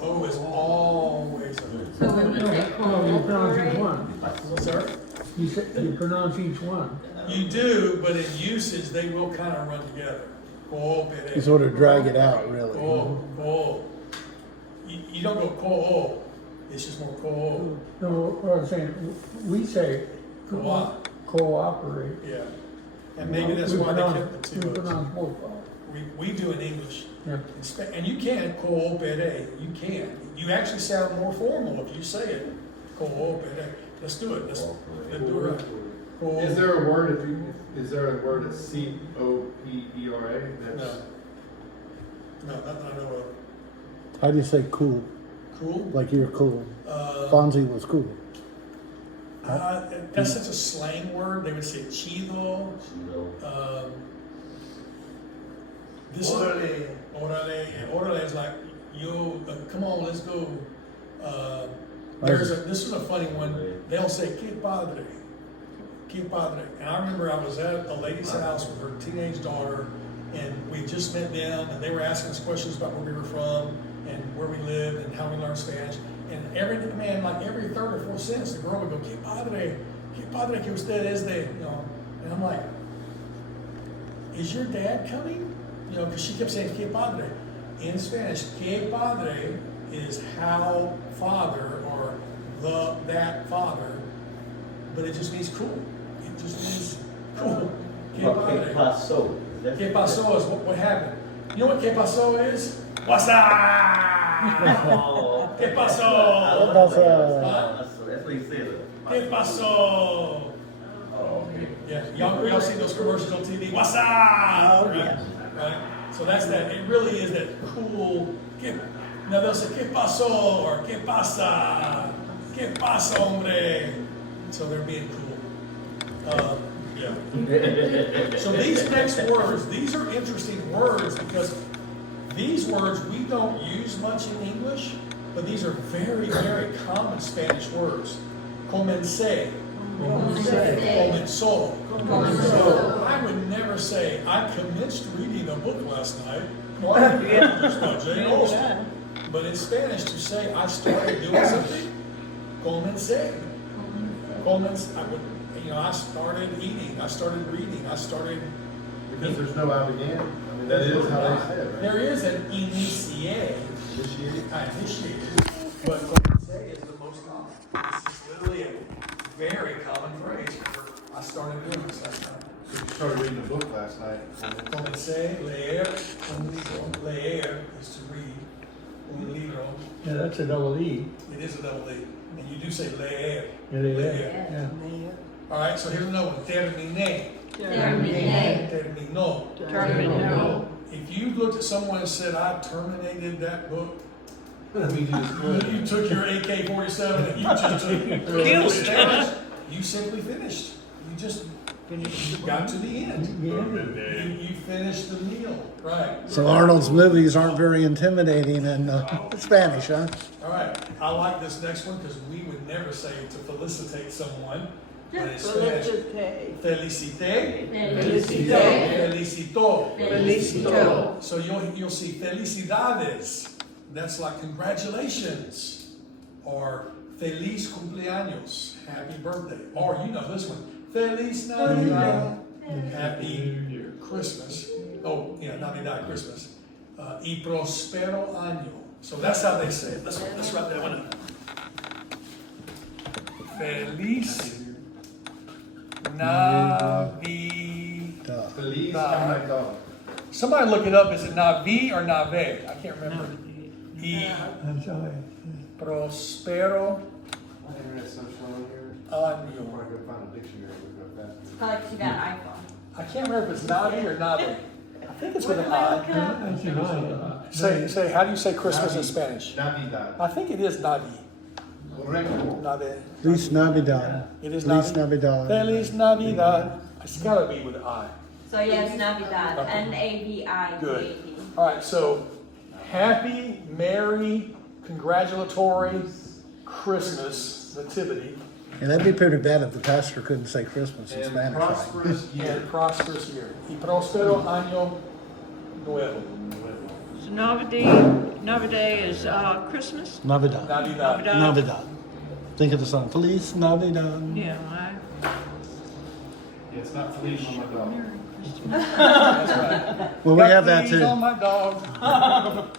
O is always O. So when we say No, you pronounce each cooperate, one. Sir? You pronounce each one. You do, but in usage, they will kind of run together. Cooperate. You sort of drag it out, really. Cool, cool. You don't go cool. It's just more cool. No, what I'm saying, we say cooperate. Yeah. And maybe that's We why they pronounce- kept the We two O's. pronounce both. We do in English. Yeah. And you can, coopere, you can. You actually sound more formal if you say it. Coopere. Let's do it. Let's do it right. Co- Is there a word is there a word that's COPERA? No. No, not that I know of. I just say cool, Cool? like you're cool. Uh, Fonzie was cool. that's such a slang word. They would say chido. This Orale. Orale is like, yo, come on, let's go. This is a funny one. They'll say, que padre. Que padre. And I remember I was at a lady's house with her teenage daughter, and we just met them, and they were asking us questions about where we were from, and where we lived, and how we learned Spanish. And every third or fourth sentence, the girl would go, que padre que usted es de, you know. And I'm like, is your dad coming? You know, because she kept saying que padre. In Spanish, que padre is how father, or that father, but it just means cool. It just means cool. Que ¿Qué padre. pasó? Que pasó is what happened. You know what que pasó is? What's up? Que pasó? That's what he said. Que pasó? Oh, okay. Yeah, y'all see those commercials on TV? What's up? Right? Right? So that's that. It really is that cool. Now they'll say, ¿Qué pasó? Or ¿Qué pasa? ¿Qué pasa, hombre? So they're being cool. Yeah. So these next words, these are interesting words because these words we don't use much in English, but these are very, very common Spanish words. Comencé. Comenzó. So I would never say, I commenced reading a book last night. No, I didn't read this by Jane Austen. But in Spanish, to say I started doing something, comencé. I started eating, I started reading, Because there's no I began. I mean, that is how they say it, right? There is an initié. I initiated, but comencé is the most common. This is literally a very common phrase for I started doing this last time. So you started reading a book last night. Comencé, leer, un libro. Leer is to read. Un libro. Yeah, that's a double E. It is a double E. And you do say leer. Yeah, they- Leer. yeah. All right, so here's another one. Terminé. Terminé. Terminó. Terminó. If you looked at someone and said, I terminated that book, That means you just quit. you took your AK-47 and you just took you simply finished. You just got to the end. You finished the meal, right? So Arnold's movies aren't very intimidating in Spanish, huh? All right, I like this next one because we would never say to felicitate someone. But in Spanish, felicité, felicitó. Felicito. So you'll see felicidades. That's like congratulations, or feliz cumpleaños, happy birthday, or you know this one, feliz Navidad, happy Christmas. Oh yeah, Navidad, Christmas. Y prospero año. So that's how they say it. Let's write that one up. Feliz Navidad. Feliz Navidad. Somebody look it up. Is it Navi or Nave? I can't remember. Y I'm sorry. prospero Internet social on here. año. Go find a dictionary. We'll go fast. Probably 'cause you got an iPhone. I can't remember if it's Navi or Nave. I think it's with an I. That's an I. Say, how do you say Christmas in Spanish? Navidad. I think it is Navi. Correcto. Nave. Feliz Navidad. It is Feliz Navi. Navidad. Feliz Navidad. It's gotta be with an I. So yeah, it's Navidad. Okay. Navidad. Good. All right, so happy, merry, congratulatory Christmas nativity And that'd be pretty bad if the pastor couldn't say Christmas in And Spanish, right? prosperous year. and prosperous year. Y prospero año nuevo. So Navidad is Christmas? Navidad. Navidad. Navidad. Think of the song, Feliz Navidad. Yeah, Yeah, it's not Feliz on my dog. That's right. Well, we have that Fleas on too. my dog.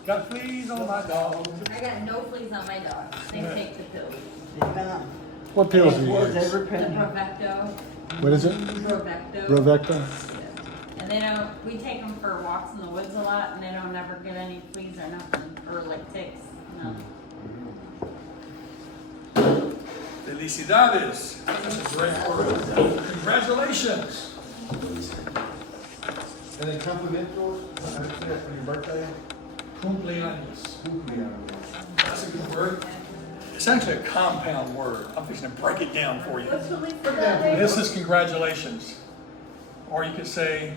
Got fleas on my dog. I got no fleas on my dog. They take the pills. What pills do you Was use? every The penny. Provecto. What is it? Provecto. Rovecta? And they don't, we take them for walks in the woods a lot and they don't ever get any fleas or nothing, or like ticks, no. Felicidades. That's a great word. Congratulations. And then complementos, how do you say that for your birthday? Cumpleaños. Cumpleaños. That's a good word. It's actually a compound word. I'm fixing to break it down for you. What's the week for that day? This is congratulations. Or you could say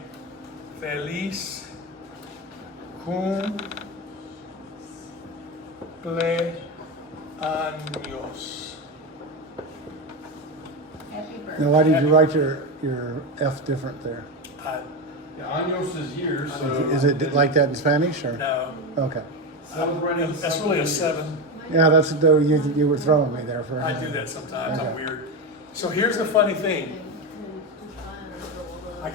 feliz cumpleaños. Happy birthday. Now, why did you write your F different there? Yeah, años is years, so. Is it like that in Spanish or? No, Okay. Celebrating. that's really a 7. Yeah, that's, though, you were throwing me there for a I minute. do that sometimes. I'm Okay. weird. So here's the funny thing.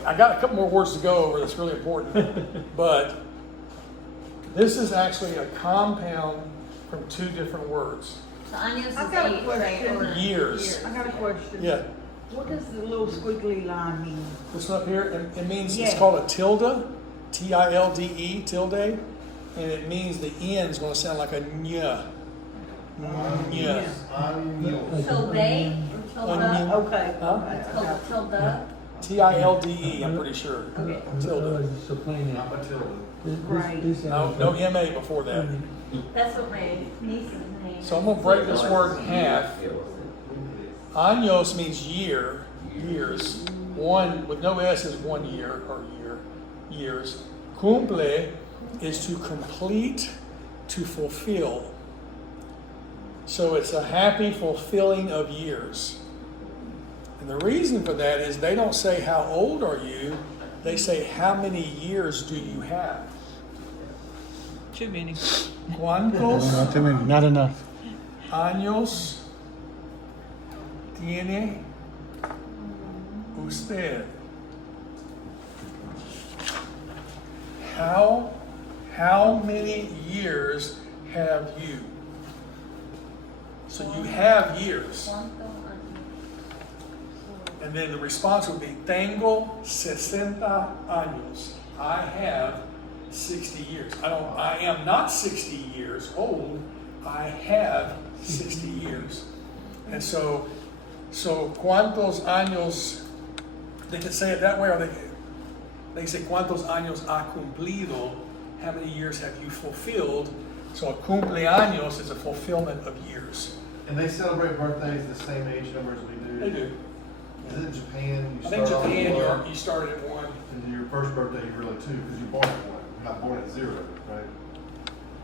I got a couple more words to go over that's really important. But this is actually a compound from 2 different words. So años is I got a 8, right? question. Or Years. I got a question. Yeah. What does the little squiggly line mean? This one up here, it means, it's Yeah. called a tilde, Tilde, tilde, and it means the end is going to sound like a nya. Nya. Años. Tilde or tilde? Onion. Okay. Huh? It's called tilde. Tilde, I'm pretty sure. Okay. Tilde. It's a plain Not Matilda. Right. No, no MA before that. That's what my niece's name. So I'm going to break this word in half. Años means year, years. One with no S is 1 year or years. Cumple is to complete, to fulfill. So it's a happy fulfilling of years. And the reason for that is they don't say how old are you, they say how many years do you have. Too many. ¿Cuántos Not too many, not enough. años tiene usted? How many years have you? So you have years. And then the response would be, tengo 60 años. I have 60 years. I am not 60 years old. I have 60 years. And so ¿cuántos años? They can say it that way, or they can say ¿cuántos años ha cumplido? How many years have you fulfilled? So a cumpleaños is a fulfillment of years. And they celebrate birthdays the same age number as we do. They do. Is it in Japan? I think start off Japan, at 1, you started at 1. and your first birthday you're really 2 because you're born at 1. You're not born at 0, right?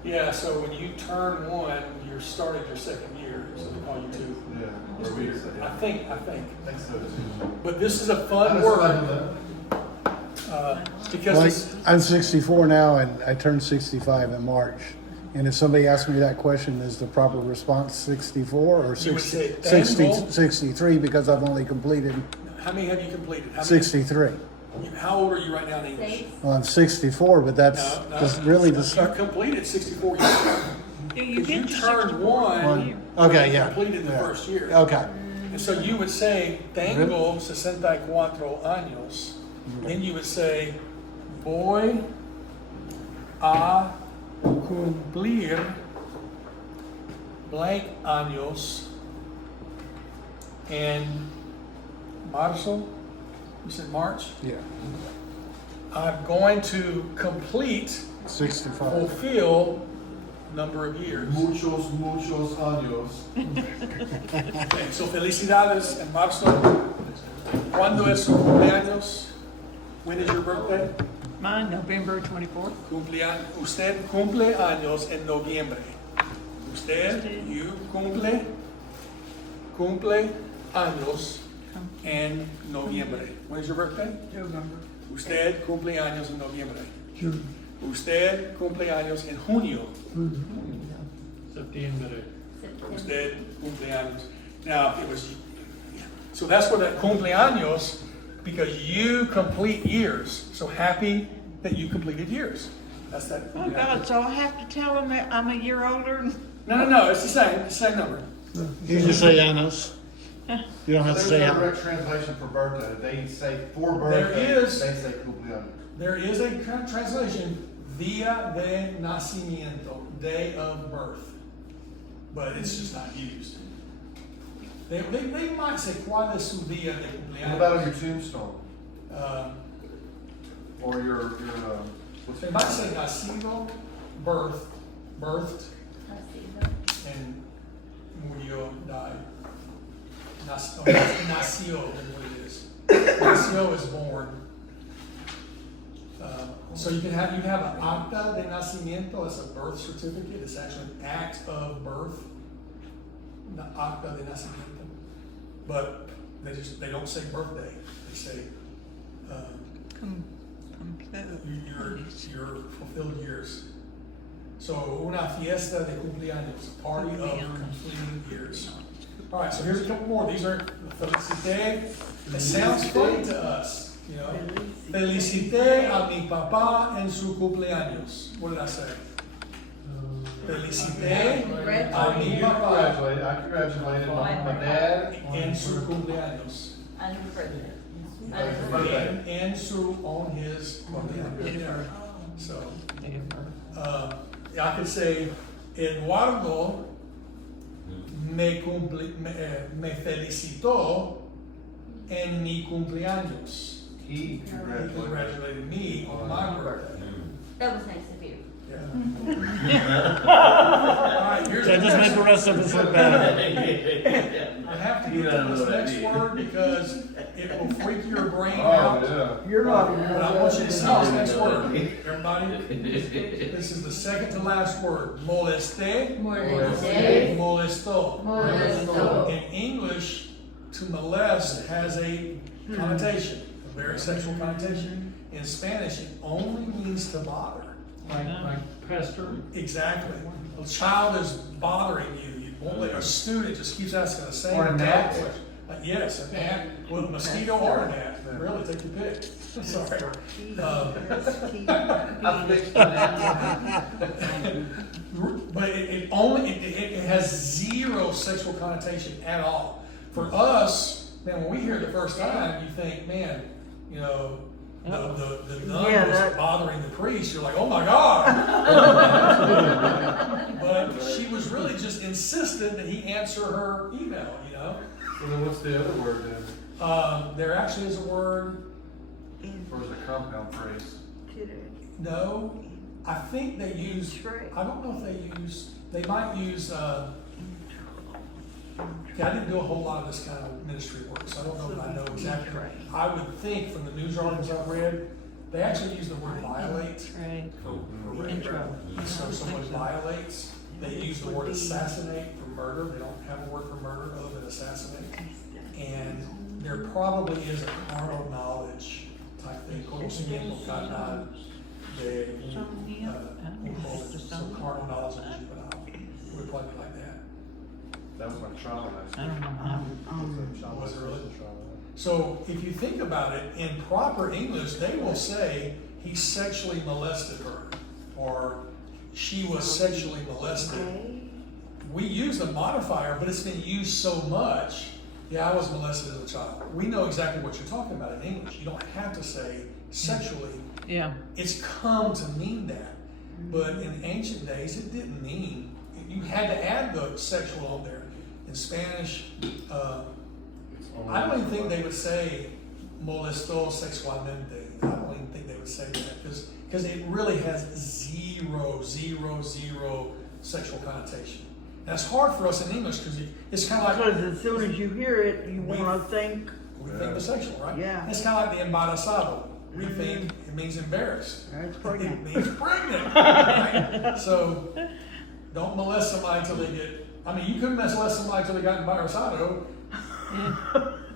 Yeah, so when you turn 1, you started your second year, so they call you 2. Yeah. Or we say, I yeah. think. I think so too. But this is a I fun just like word that. because Like, it's, I'm 64 now and I turned 65 in March. And if somebody asks me that question, is the proper response 64 or You would 60, say 60 63 because I've only completed how many have you completed? How many- 63. How old are you right now in English? 6. Well, I'm 64, but that's No, just really the You start. completed 64 years. You Because you get to turned 1 One. Okay, yeah. completed the Yeah. first year. Okay. And so you would say, tengo 64 años. Then you would say, voy a cumplir blank años in marzo. You said March? Yeah. I'm going to complete, 65. fulfill number of years. Muchos años. Okay, so felicidades en marzo. ¿Cuándo es su cumpleaños? When is your birthday? Mine, November 24th. Usted cumple años en noviembre. Usted, you cumple años en noviembre. When is your birthday? November. Usted cumple años en noviembre. June. Usted cumple años en junio. Septiembre. Usted cumpleaños. Now, it was, so that's what that cumpleaños, because you complete years. So happy that you completed years. That's that. Oh God, so I have to tell them that I'm a year older? No, it's the same number. You just say años. You don't have to There's say no años. direct translation for birthday. They say for There birthday, is. they say cumpleaños. There is a translation, Dia de Nacimiento, day of birth. But it's just not used. They might say, ¿Cuál es su día de What about on cumpleaños? your tombstone? Or your what's They your might say nacido, birthed, and murió, died. Nació is what it is. Nació is born. So you have an acta de nacimiento, it's a birth certificate, it's actually an act of birth. The acta de nacimiento. But they don't say birthday, they say your fulfilled years. So una fiesta de cumpleaños, party of completing years. All right, so here's a couple more. These are felicité. It sounds funny to us, you know. Felicité a mi papá en su cumpleaños. What did I say? Felicité a mi papá I congratulated my dad en su cumpleaños. On his birthday. On his cumpleaños. So, I could say, Eduardo me felicitó en mi cumpleaños. He He congratulated me on my birthday. That was nice of you. Yeah. All right, here's That just made the rest of us look bad. I have to get to this next word because it will freak your brain Oh, out. yeah. You're not. But I want you to see this next word. Everybody, this is the second to last word. Molesté, Molesté. molestó. Molestó. In English, to molest has a connotation, a very sexual connotation. In Spanish, it only means to bother. Like pastor. Exactly. A child is bothering you. You won't let a student just keeps asking the same Or a gnat. question. Yes, a gnat, well, a mosquito or a gnat. Really, take your pick. Sorry. But it has zero sexual connotation at all. For us, man, when we hear it the first time, you think, man, you know, the nun Yeah, was that- bothering the priest. You're like, oh my God. But she was really just insistent that he answer her email, you know. So then what's the other word then? There actually is a word. Or is it a compound phrase? No, I think they use, I don't know if they might use, yeah, I didn't do a whole lot of this kind of ministry work, so I don't know if I know exactly. I would think from the news articles I've read, they actually use the word violate. Right. For rape. So if someone violates, they use the word assassinate for murder. They don't have a word for murder other than assassinate. And there probably is a carnal knowledge type thing, conocimiento carnal de so carnal knowledge of juvenile. It would probably be like that. That was my trauma. I don't know. Was it really? So if you think about it, in proper English, they will say he sexually molested her, or she was sexually molested. We use the modifier, but it's been used so much. Yeah, I was molested as a child. We know exactly what you're talking about in English. You don't have to say sexually. Yeah. It's come to mean that. But in ancient days, it didn't mean. You had to add the sexual on there. In Spanish, I don't even think they would say molestó sexualmente. I don't even think they would say that because it really has zero sexual connotation. And it's hard for us in English because it's kind of like Because as soon as you hear it, you wanna think, we think the sexual, right? Yeah. It's kind of like the embarazado. We think it means embarrassed. that's It pregnant. means pregnant, right? So don't molest somebody until they get. I mean, you couldn't molest somebody until they got embarazado.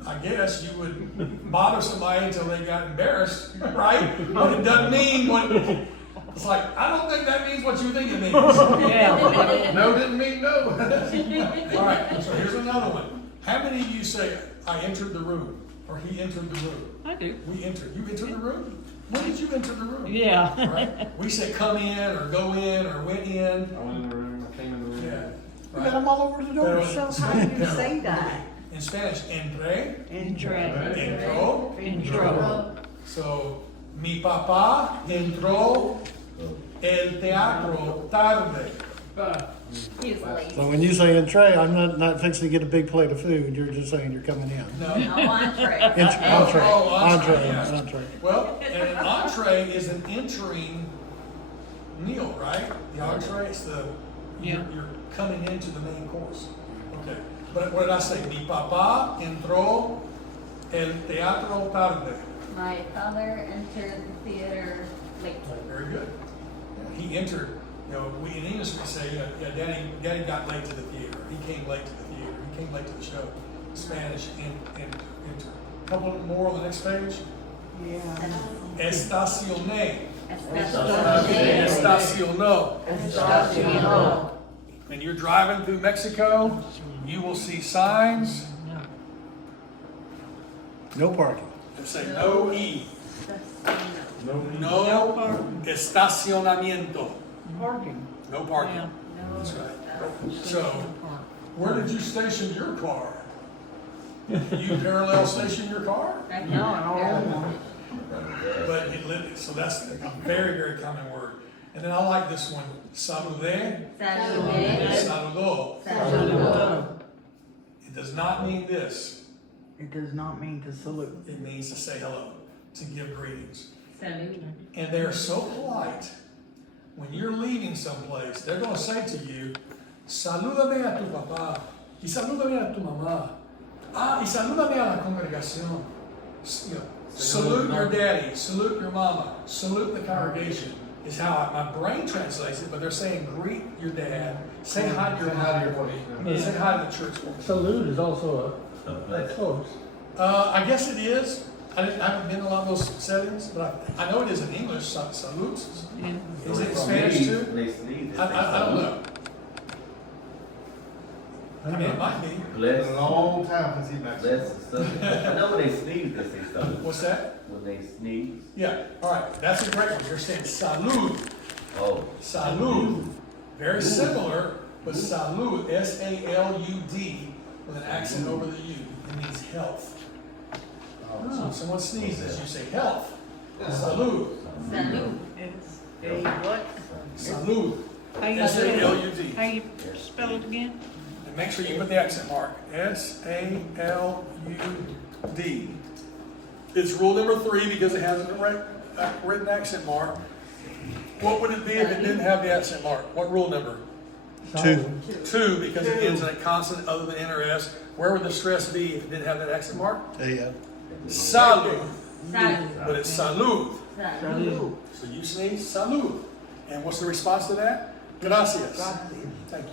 I guess you would bother somebody until they got embarrassed, right? But it doesn't mean what. It's like, I don't think that means what you think it means. Yeah. No didn't mean no. All right, so here's another one. How many of you say, I entered the room, or he entered the room? I do. We entered. You entered the room? When did you enter the room? Yeah. Right? We say come in, or go in, or went in. I went in the room, I came in the room. Yeah. We got them all over the door. So how do you say that? In Spanish, entré, entró. Intro. So, mi papá entró el teatro tarde. He's late. So when you say entree, I'm not fixing to get a big plate of food, you're just saying you're coming in. No. No entree. Entree, Oh, entree, entree, yes. entree. Well, and an entree is an entering meal, right? The entree is you're coming into the main course. Okay. But what did I say? Mi papá entró el teatro tarde. My father entered the theater late. Very good. Yeah, he entered. You know, we in English we say, yeah, Daddy got late to the theater. He came late to the theater. He came late to the show. Spanish enter. A couple more on the next page. Yeah. Estacioné. Estacionó. Estacionó. When you're driving through Mexico, you will see signs No parking. that say no E. No. No estacionamiento. Parking. No parking. Yeah. That's right. So, where did you station your car? You parallel station your car? No. But so that's a very common word. And then I like this one, saludé, saludó. It does not mean this. It does not mean to salute. It means to say hello, to give greetings. Salud. And they're so polite. When you're leaving someplace, they're going to say to you, salúdame a tu papá, y salúdame a tu mamá, y salúdame a la congregación. You know, salute your daddy, salute your mama, salute the congregation is how my brain translates it, but they're saying greet your dad, say hi to your mom, say hi to the church. Salute is also Bless. Close. I guess it is. I haven't been in a lot of those settings, but I know it is in English, salutes. Is it in Spanish too? When they sneeze, I don't know. I mean, it might be. It's Bless. been a long time since he back. Bless. I know when they sneeze, they say something. What's that? When they sneeze. Yeah, all right, that's a great one. You're saying salud. Oh. Salud. Very similar, but salud, S-A-L-U-D, with an accent over the U. It means health. So if someone sneezes, you say health. Salud. Salud. It's a what? Salud. How you spell it? S-A-L-U-D. How you spell it again? And make sure you put the accent mark. S-A-L-U-D. It's rule number 3 because it has a written accent mark. What would it be if it didn't have the accent mark? What rule number? 2. 2, because it ends in a consonant other than N or S. Where would the stress be if it didn't have that accent mark? Yeah. Salud. Salud. But it's salud. Salud. So you sneeze, salud. And what's the response to that? Gracias. Thank you.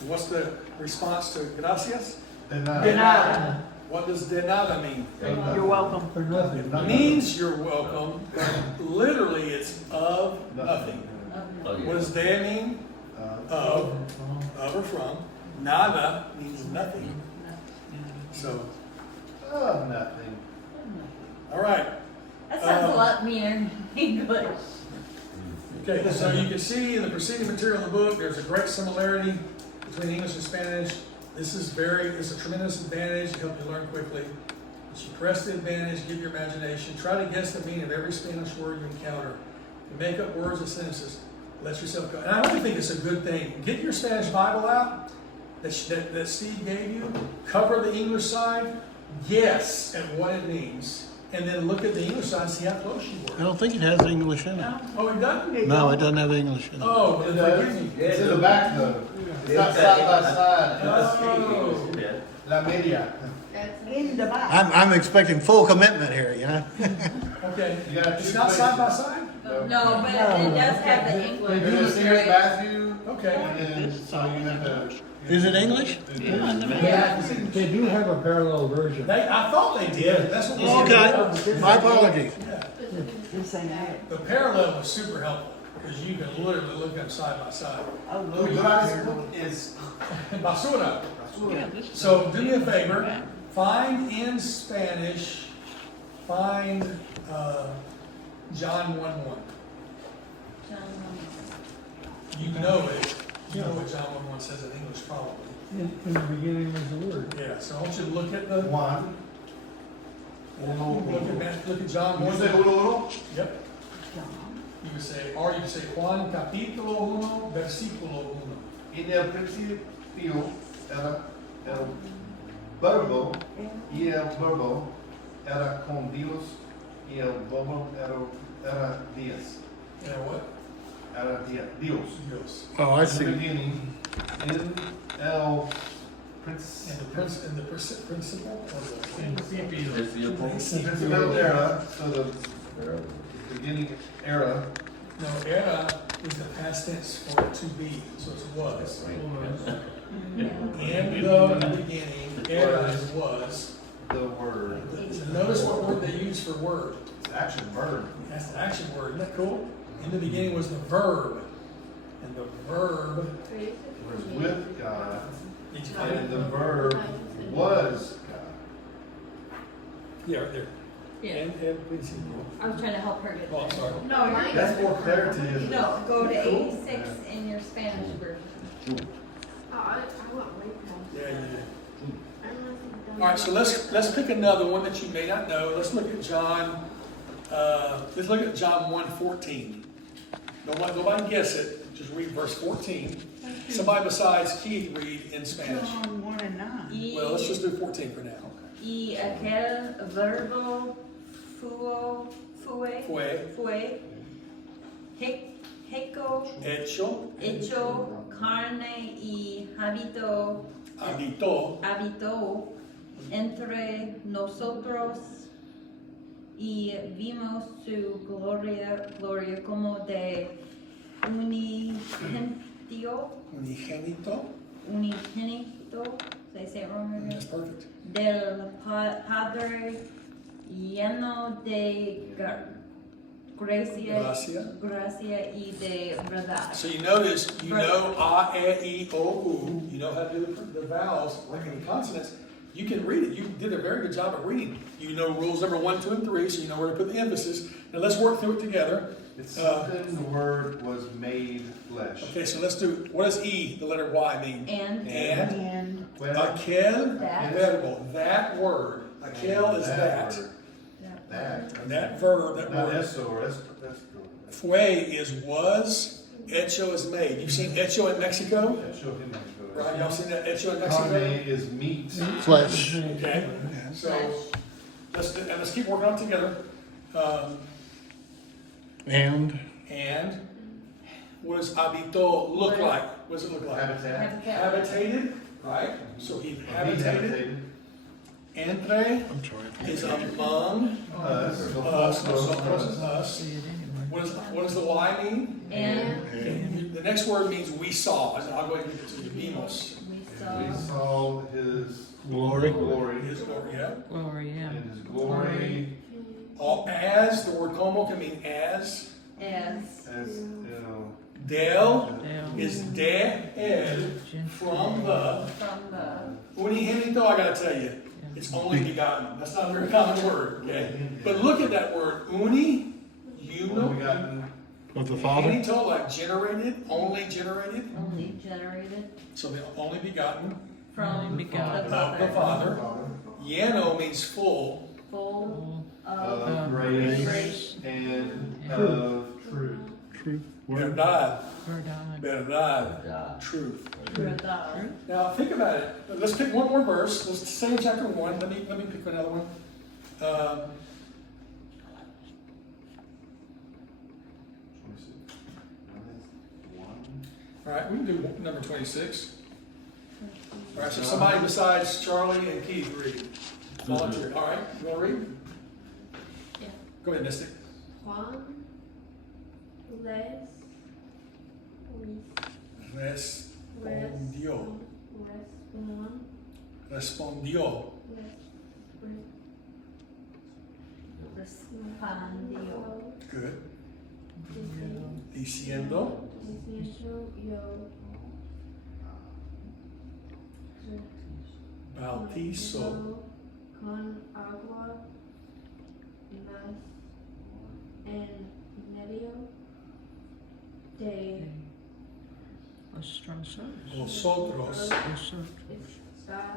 And what's the response to gracias? And, De nada. What does de nada mean? You're welcome. For nothing. It means you're welcome, but literally it's of nothing. Oh, yeah. What does de mean? Of or from. Nada means nothing. So, nothing. all right. That sounds a lot meaner in English. Okay, so you can see in the preceding material in the book, there's a great similarity between English and Spanish. It's a tremendous advantage to help you learn quickly. As you press the advantage, give your imagination. Try to guess the meaning of every Spanish word you encounter. You make up words and sentences. Let yourself go. And I really think it's a good thing. Get your Spanish Bible out that Steve gave you. Cover the English side. Guess at what it means. And then look at the English side and see how close you I were. don't think it has English in it. Oh, it doesn't? No, it doesn't have English in it. Oh, then forgive me. It's in the back though. It's not side by side. Oh. Yeah. La media. That's In the back. I'm expecting full commitment here, you know? Okay. You got It's two not side by places. side? No, but it does have the English. You're seeing right? Matthew, Okay. and then, so you have to. Is it English? Yeah. They do have a parallel version. I thought they did. That's what was Okay, my apologies. Yeah. This ain't it. The parallel was super helpful because you can literally look them side by side. Oh, The Lord. last book is. Basura. Yeah, this is- So do me a favor. Find in Spanish. Find John 1:1. You know it. You know what John 1:1 says in English, probably. In the beginning was the word. Yeah. So I want you to look at the. One. Look at John You 1. say uno? Yep. You could say, or you could say Juan capítulo 1, versículo 1. En el principio era el verbo, y el verbo era con Dios, y el verbo era Dios. Yeah, what? Era Dios. Dios. Oh, I In the see. beginning, in el And the principle or the principal era, so the beginning era. no, era is the past tense for to be, so it's was. In the beginning, era is was. The word. So notice what word they use for word. It's action verb. That's the action word. Isn't that cool? In the beginning was the verb, and the verb. Was with God, Did you find it? and the verb was God. Yeah, right there. Yeah. And please. I was trying to help her get Oh, I'm there. sorry. No, you're That's more clarity, isn't it? No, go to 86 in your Spanish version. Oh, I want way past. Yeah, you did. I don't know if you've done All right, so let's pick another one that you may not know. Let's look at John. Let's look at John 1:14. Nobody guess it. Just read verse 14. Somebody besides Keith read in Spanish. John 1 and 9. Well, let's just do 14 for now. Y aquel verbo fue hecho carne y habitó entre nosotros y vimos su gloria como de unigénito, Unigénito. Did I say it wrong again? That's perfect. Del Padre lleno de gracia y de verdad. So you notice, you know A, E, I, O, U. You know how to do the vowels, like in the consonants. You can read it. You did a very good job of reading. You know rules number 1, 2, and 3, so you know where to put the emphasis. Now let's work through it together. It's something the word was made flesh. Okay, so let's do, what does E, the letter Y mean? And And Aquel That. verbo, that word. Aquel is that. word. That. That verb, that Not word. eso, that's good. Fue is was, hecho is made. You've seen hecho in Mexico? That show him Right, y'all seen that hecho in Carne Mexico? is meat. Flesh. Okay, so let's keep working on it together. And And what does habito look like? What does it look like? Habitat. Habitated, right? So he habitated. Entre I'm sorry. is among Us. nosotros is us. What does the Y mean? and The next word means we saw. I'll go ahead and give it to you. Vimos. We we saw his Glory. glory. His glory, yeah. glory, yeah. And his glory As, the word como can mean as. as as, you know, Del Del. is de el, from the. from the Unigénito, I gotta tell you, it's only begotten. That's not a very common word, okay? But look at that word, uni, uno, begotten. Of the Father. genito, like generated, only generated. only generated So the only begotten from Only begotten. the of the Father, Father. Lleno means full. full of Of grace grace and of truth. Truth. Word. Verdad, Verdad. verdad, God. truth. verdad. Now think about it. Let's pick one more verse. Let's stay in chapter 1. Let me pick another one. 26. All right, we can do number 26. All right, so somebody besides Charlie and Keith read. Volunteer. All right, you want to read? Yeah. Go ahead, Mystic. Juan les Respondió. Respondió. Respondió. Good. Diciendo. Bautizo. Con agua más en medio de Vosotros. Vosotros. está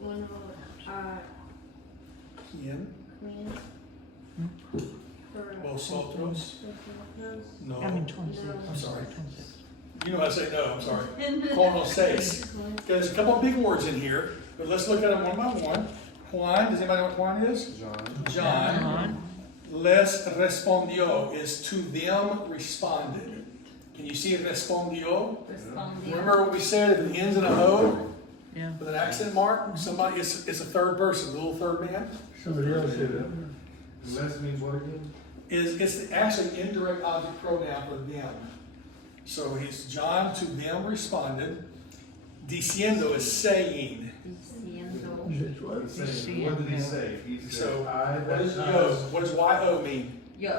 uno a ¿Quién? quien Vosotros. No. I mean, 26. I'm sorry. 26. You know how to say no, I'm sorry. Conoces. Okay, there's a couple of big words in here, but let's look at them one by one. Juan, does anybody know what Juan is? John. John. Les respondió is to them responded. Can you see respondió? Respondió. Remember what we said at the ends of the O Yeah. with an accent mark? Somebody, it's a third person, the little third man. Somebody else did it. Les means what again? It's actually indirect object pronoun for them. So he's John to them responded. Diciendo is saying. Diciendo. It's what? What did he say? He said, So I what does baptize- yo? What does yo mean? Yo.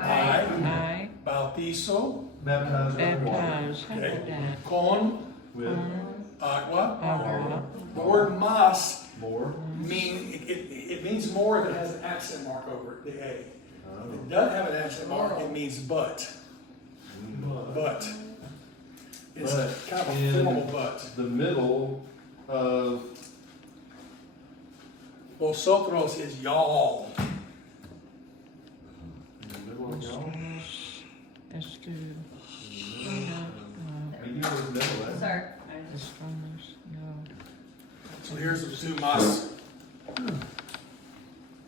I. I Bautizo baptize with water. baptize. How Okay. about that? con With agua. Agua. The word mas more. it means more if it has an accent mark over it, the A. If it doesn't have an accent mark, it means but. But. It's But kind of a in- formal but. The middle of Vosotros is y'all. in the middle of y'all. As to. Are you in the middle of that? Sorry. Astronomers, no. So here's the two mas.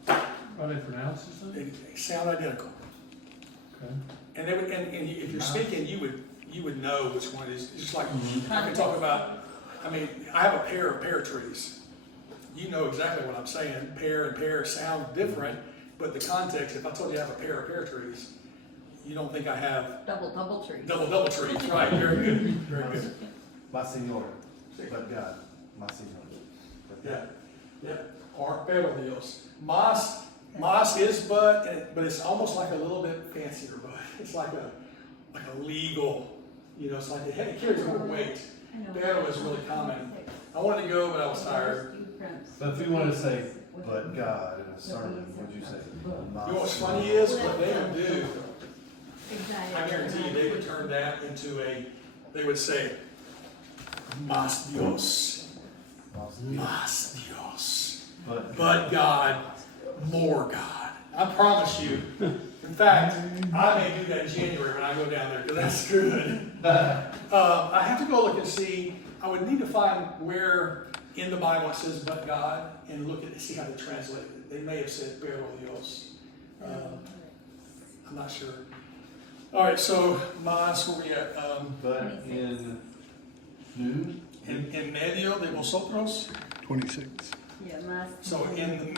Are they pronounced the same? They sound identical. Okay. And they would, and if you're speaking, you would know which one is. It's just like I can talk about. I mean, I have a pair of pear trees. You know exactly what I'm saying. Pear and pear sound different, but the context. If I told you I have a pair of pear trees, you don't think I have Double trees. double trees, right? Very good, very good. My senor. But God. My senor. Yeah, yeah. Or pero Dios. Mas is but it's almost like a little bit fancier but. It's like a legal, it's like it carries more weight. Pero is really common. I wanted to go, but I was tired. So if you wanted to say, but God in a sermon, what'd you say? You know what's funny is what they would do. I guarantee you they would turn that into they would say, Mas Dios. Mas Dios. But God, more God. I promise you. In fact, I may do that in January when I go down there, because that's good. I have to go look and see. I would need to find where in the Bible it says "but God" and look at see how they translate it. They may have said "pero Dios." I'm not sure. All right, so mas where we at? But in new? En medio de vosotros. 26. Yeah, mas. So in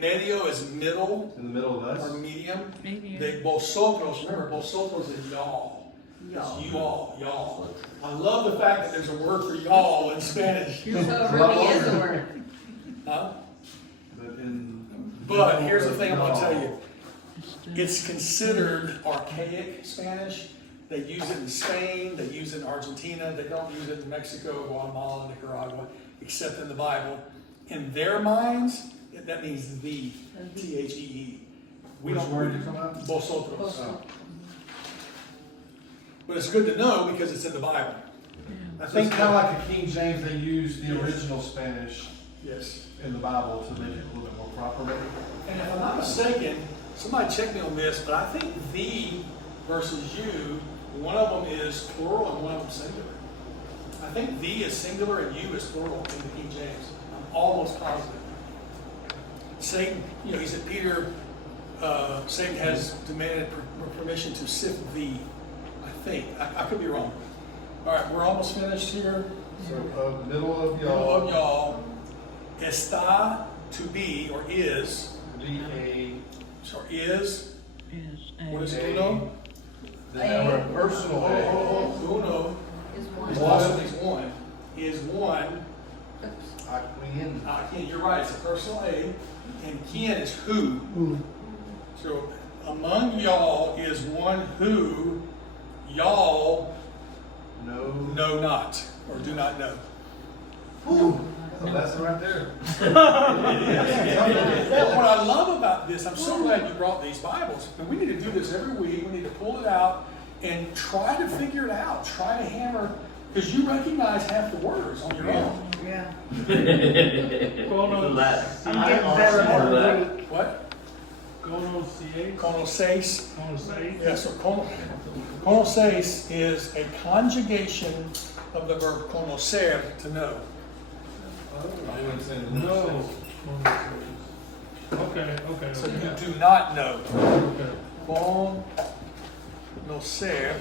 medio is middle In the middle of or us? medium. Medium. De vosotros, remember, vosotros is y'all. It's you all, y'all. I love the fact that there's a word for y'all in Spanish. So it really is a word. Huh? But But here's the thing I'm going to tell you. Este, It's considered archaic Spanish. They use it in Spain. They use it in Argentina. They don't use it in Mexico, Guatemala, Nicaragua, except in the Bible. In their minds, that means the, T-H-E-E. We which don't word did you come out? Vosotros. Oh. But it's good to know because it's in the Bible. I So think it's kind of like the King James, they use the original Spanish yes. in the Bible to make it a little bit more proper. maybe? And if I'm not mistaken, somebody check me on this, but I think the versus you, one of them is plural and one of them singular. I think the is singular and you is plural in the King James. I'm almost positive. Satan, he said Peter, Satan has demanded permission to sift thee. I think. I could be wrong. All right, we're almost finished here. So, middle of Middle of y'all, y'all. Está to be or is. B-A, So is. is What is A. uno? then now we're at personal A. Uno Is is one. also means one. Is one. Quien. Ken, you're right. It's a personal A. And quién is who. So among y'all is one who y'all No. know not or do not know. So that's it right there. Well, what I love about this, I'm so glad you brought these Bibles. And we need to do this every week. We need to pull it out and try to figure it out. Try to hammer, because you recognize half the words on your own. Yeah. Cono, I'm getting better every week. What? conoces, Conoces. conoces. Yeah, so conoces is a conjugation of the verb conocer, to know. I wouldn't say No. Okay, okay. So okay. you do not know. Okay. Conocer.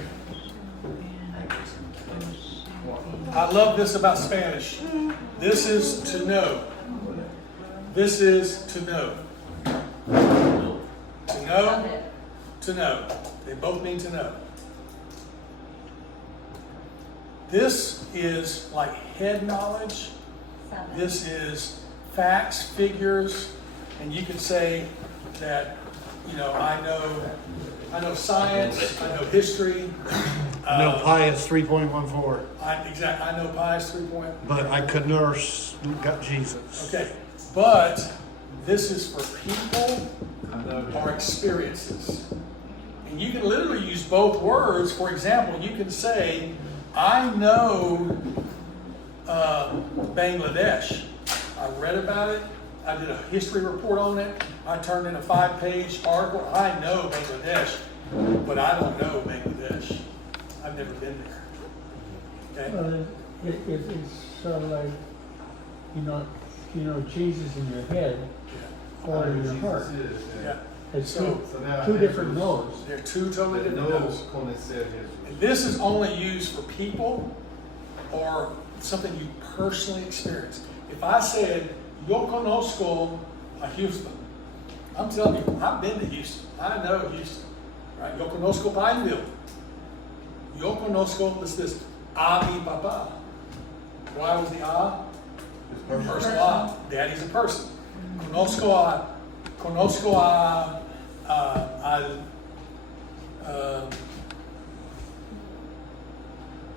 I love this about Spanish. This is to know. This is to know. To know, to know. They both mean to know. This is like head knowledge. This is facts, figures, and you could say that, I know science, I know history. I know pi is 3.14, I know pi is 3 point. but I could nurse got Jesus. Okay, but this is for people I know. or experiences. And you can literally use both words. For example, you can say, I know Bangladesh. I read about it. I did a history report on it. I turned in a 5-page article. I know Bangladesh, but I don't know Bangladesh. I've never been there. Okay? It's sort of like, Jesus in your head or in your heart. Jesus is, Yeah. It's So- So now two I different have knows. They're two totally to different know knows. conocer Jesus. And this is only used for people or something you personally experience. If I said, yo conozco a Houston, I'm telling you, I've been to Houston. I know Houston. Right? Yo conozco Pineville. Yo conozco this a mi papá. Why was the a? Personal I, daddy's a person. Conozco a,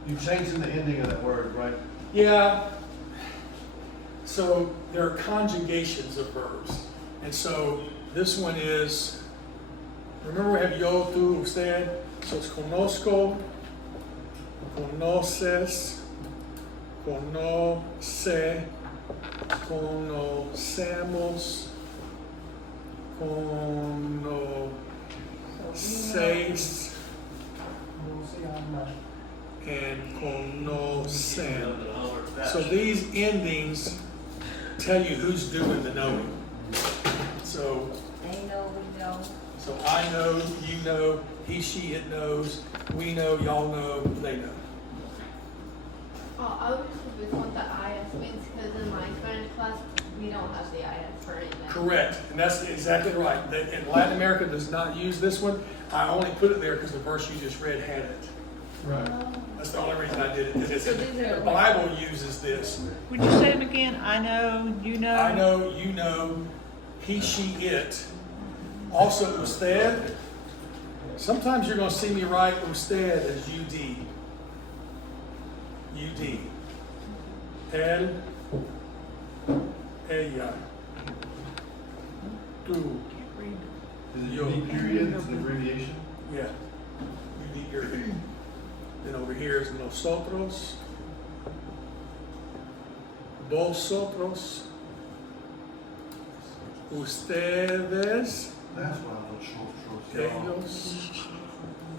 You're changing the ending of that word, right? yeah. So there are conjugations of verbs. And so this one is, remember we have yo, tú, usted? So it's conozco, conoces, conoce, conocemos, conoces, and conocen. So these endings tell you who's doing the knowing. So, They know, we know. so I know, you know, he, she, it knows, we know, y'all know, they know. I wish we would want the IS means because in my Spanish class we don't have the IS for anything. Correct, and that's exactly right. And Latin America does not use this one. I only put it there because the verse you just read had it. Right. That's the only reason I did it. Is So these are the like- Bible uses this. Would you say them again? I know, you know? I know, you know, he, she, it. Also, usted. Sometimes you're going to see me write usted as UD. UD. El, ella, tú. Is it Yo. unique period, it's an abbreviation? Yeah. UD period. Then over here is nosotros, vosotros, ustedes, That's why I don't show ellos,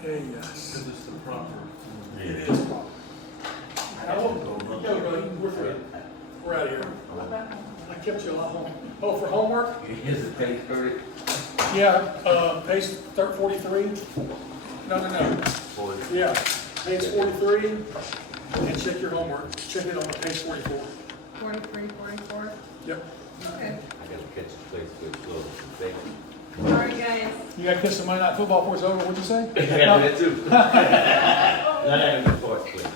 ellas. Because it's the proper. It is proper. Go, brother. We're free. We're out of here. I kept you a lot home. Oh, for homework? Here's the page 30. Yeah, page 43. No. Yeah, page 43. And check your homework. Check it on page 44. 43, 44. Yep. Okay. I gotta catch the place with slow. Thank you. All right, guys. You got to kiss the Monday Night Football before it's over. What'd you say? I gotta do that too. Not having the fourth place.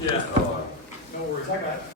Yeah. Oh, No worries. I got it.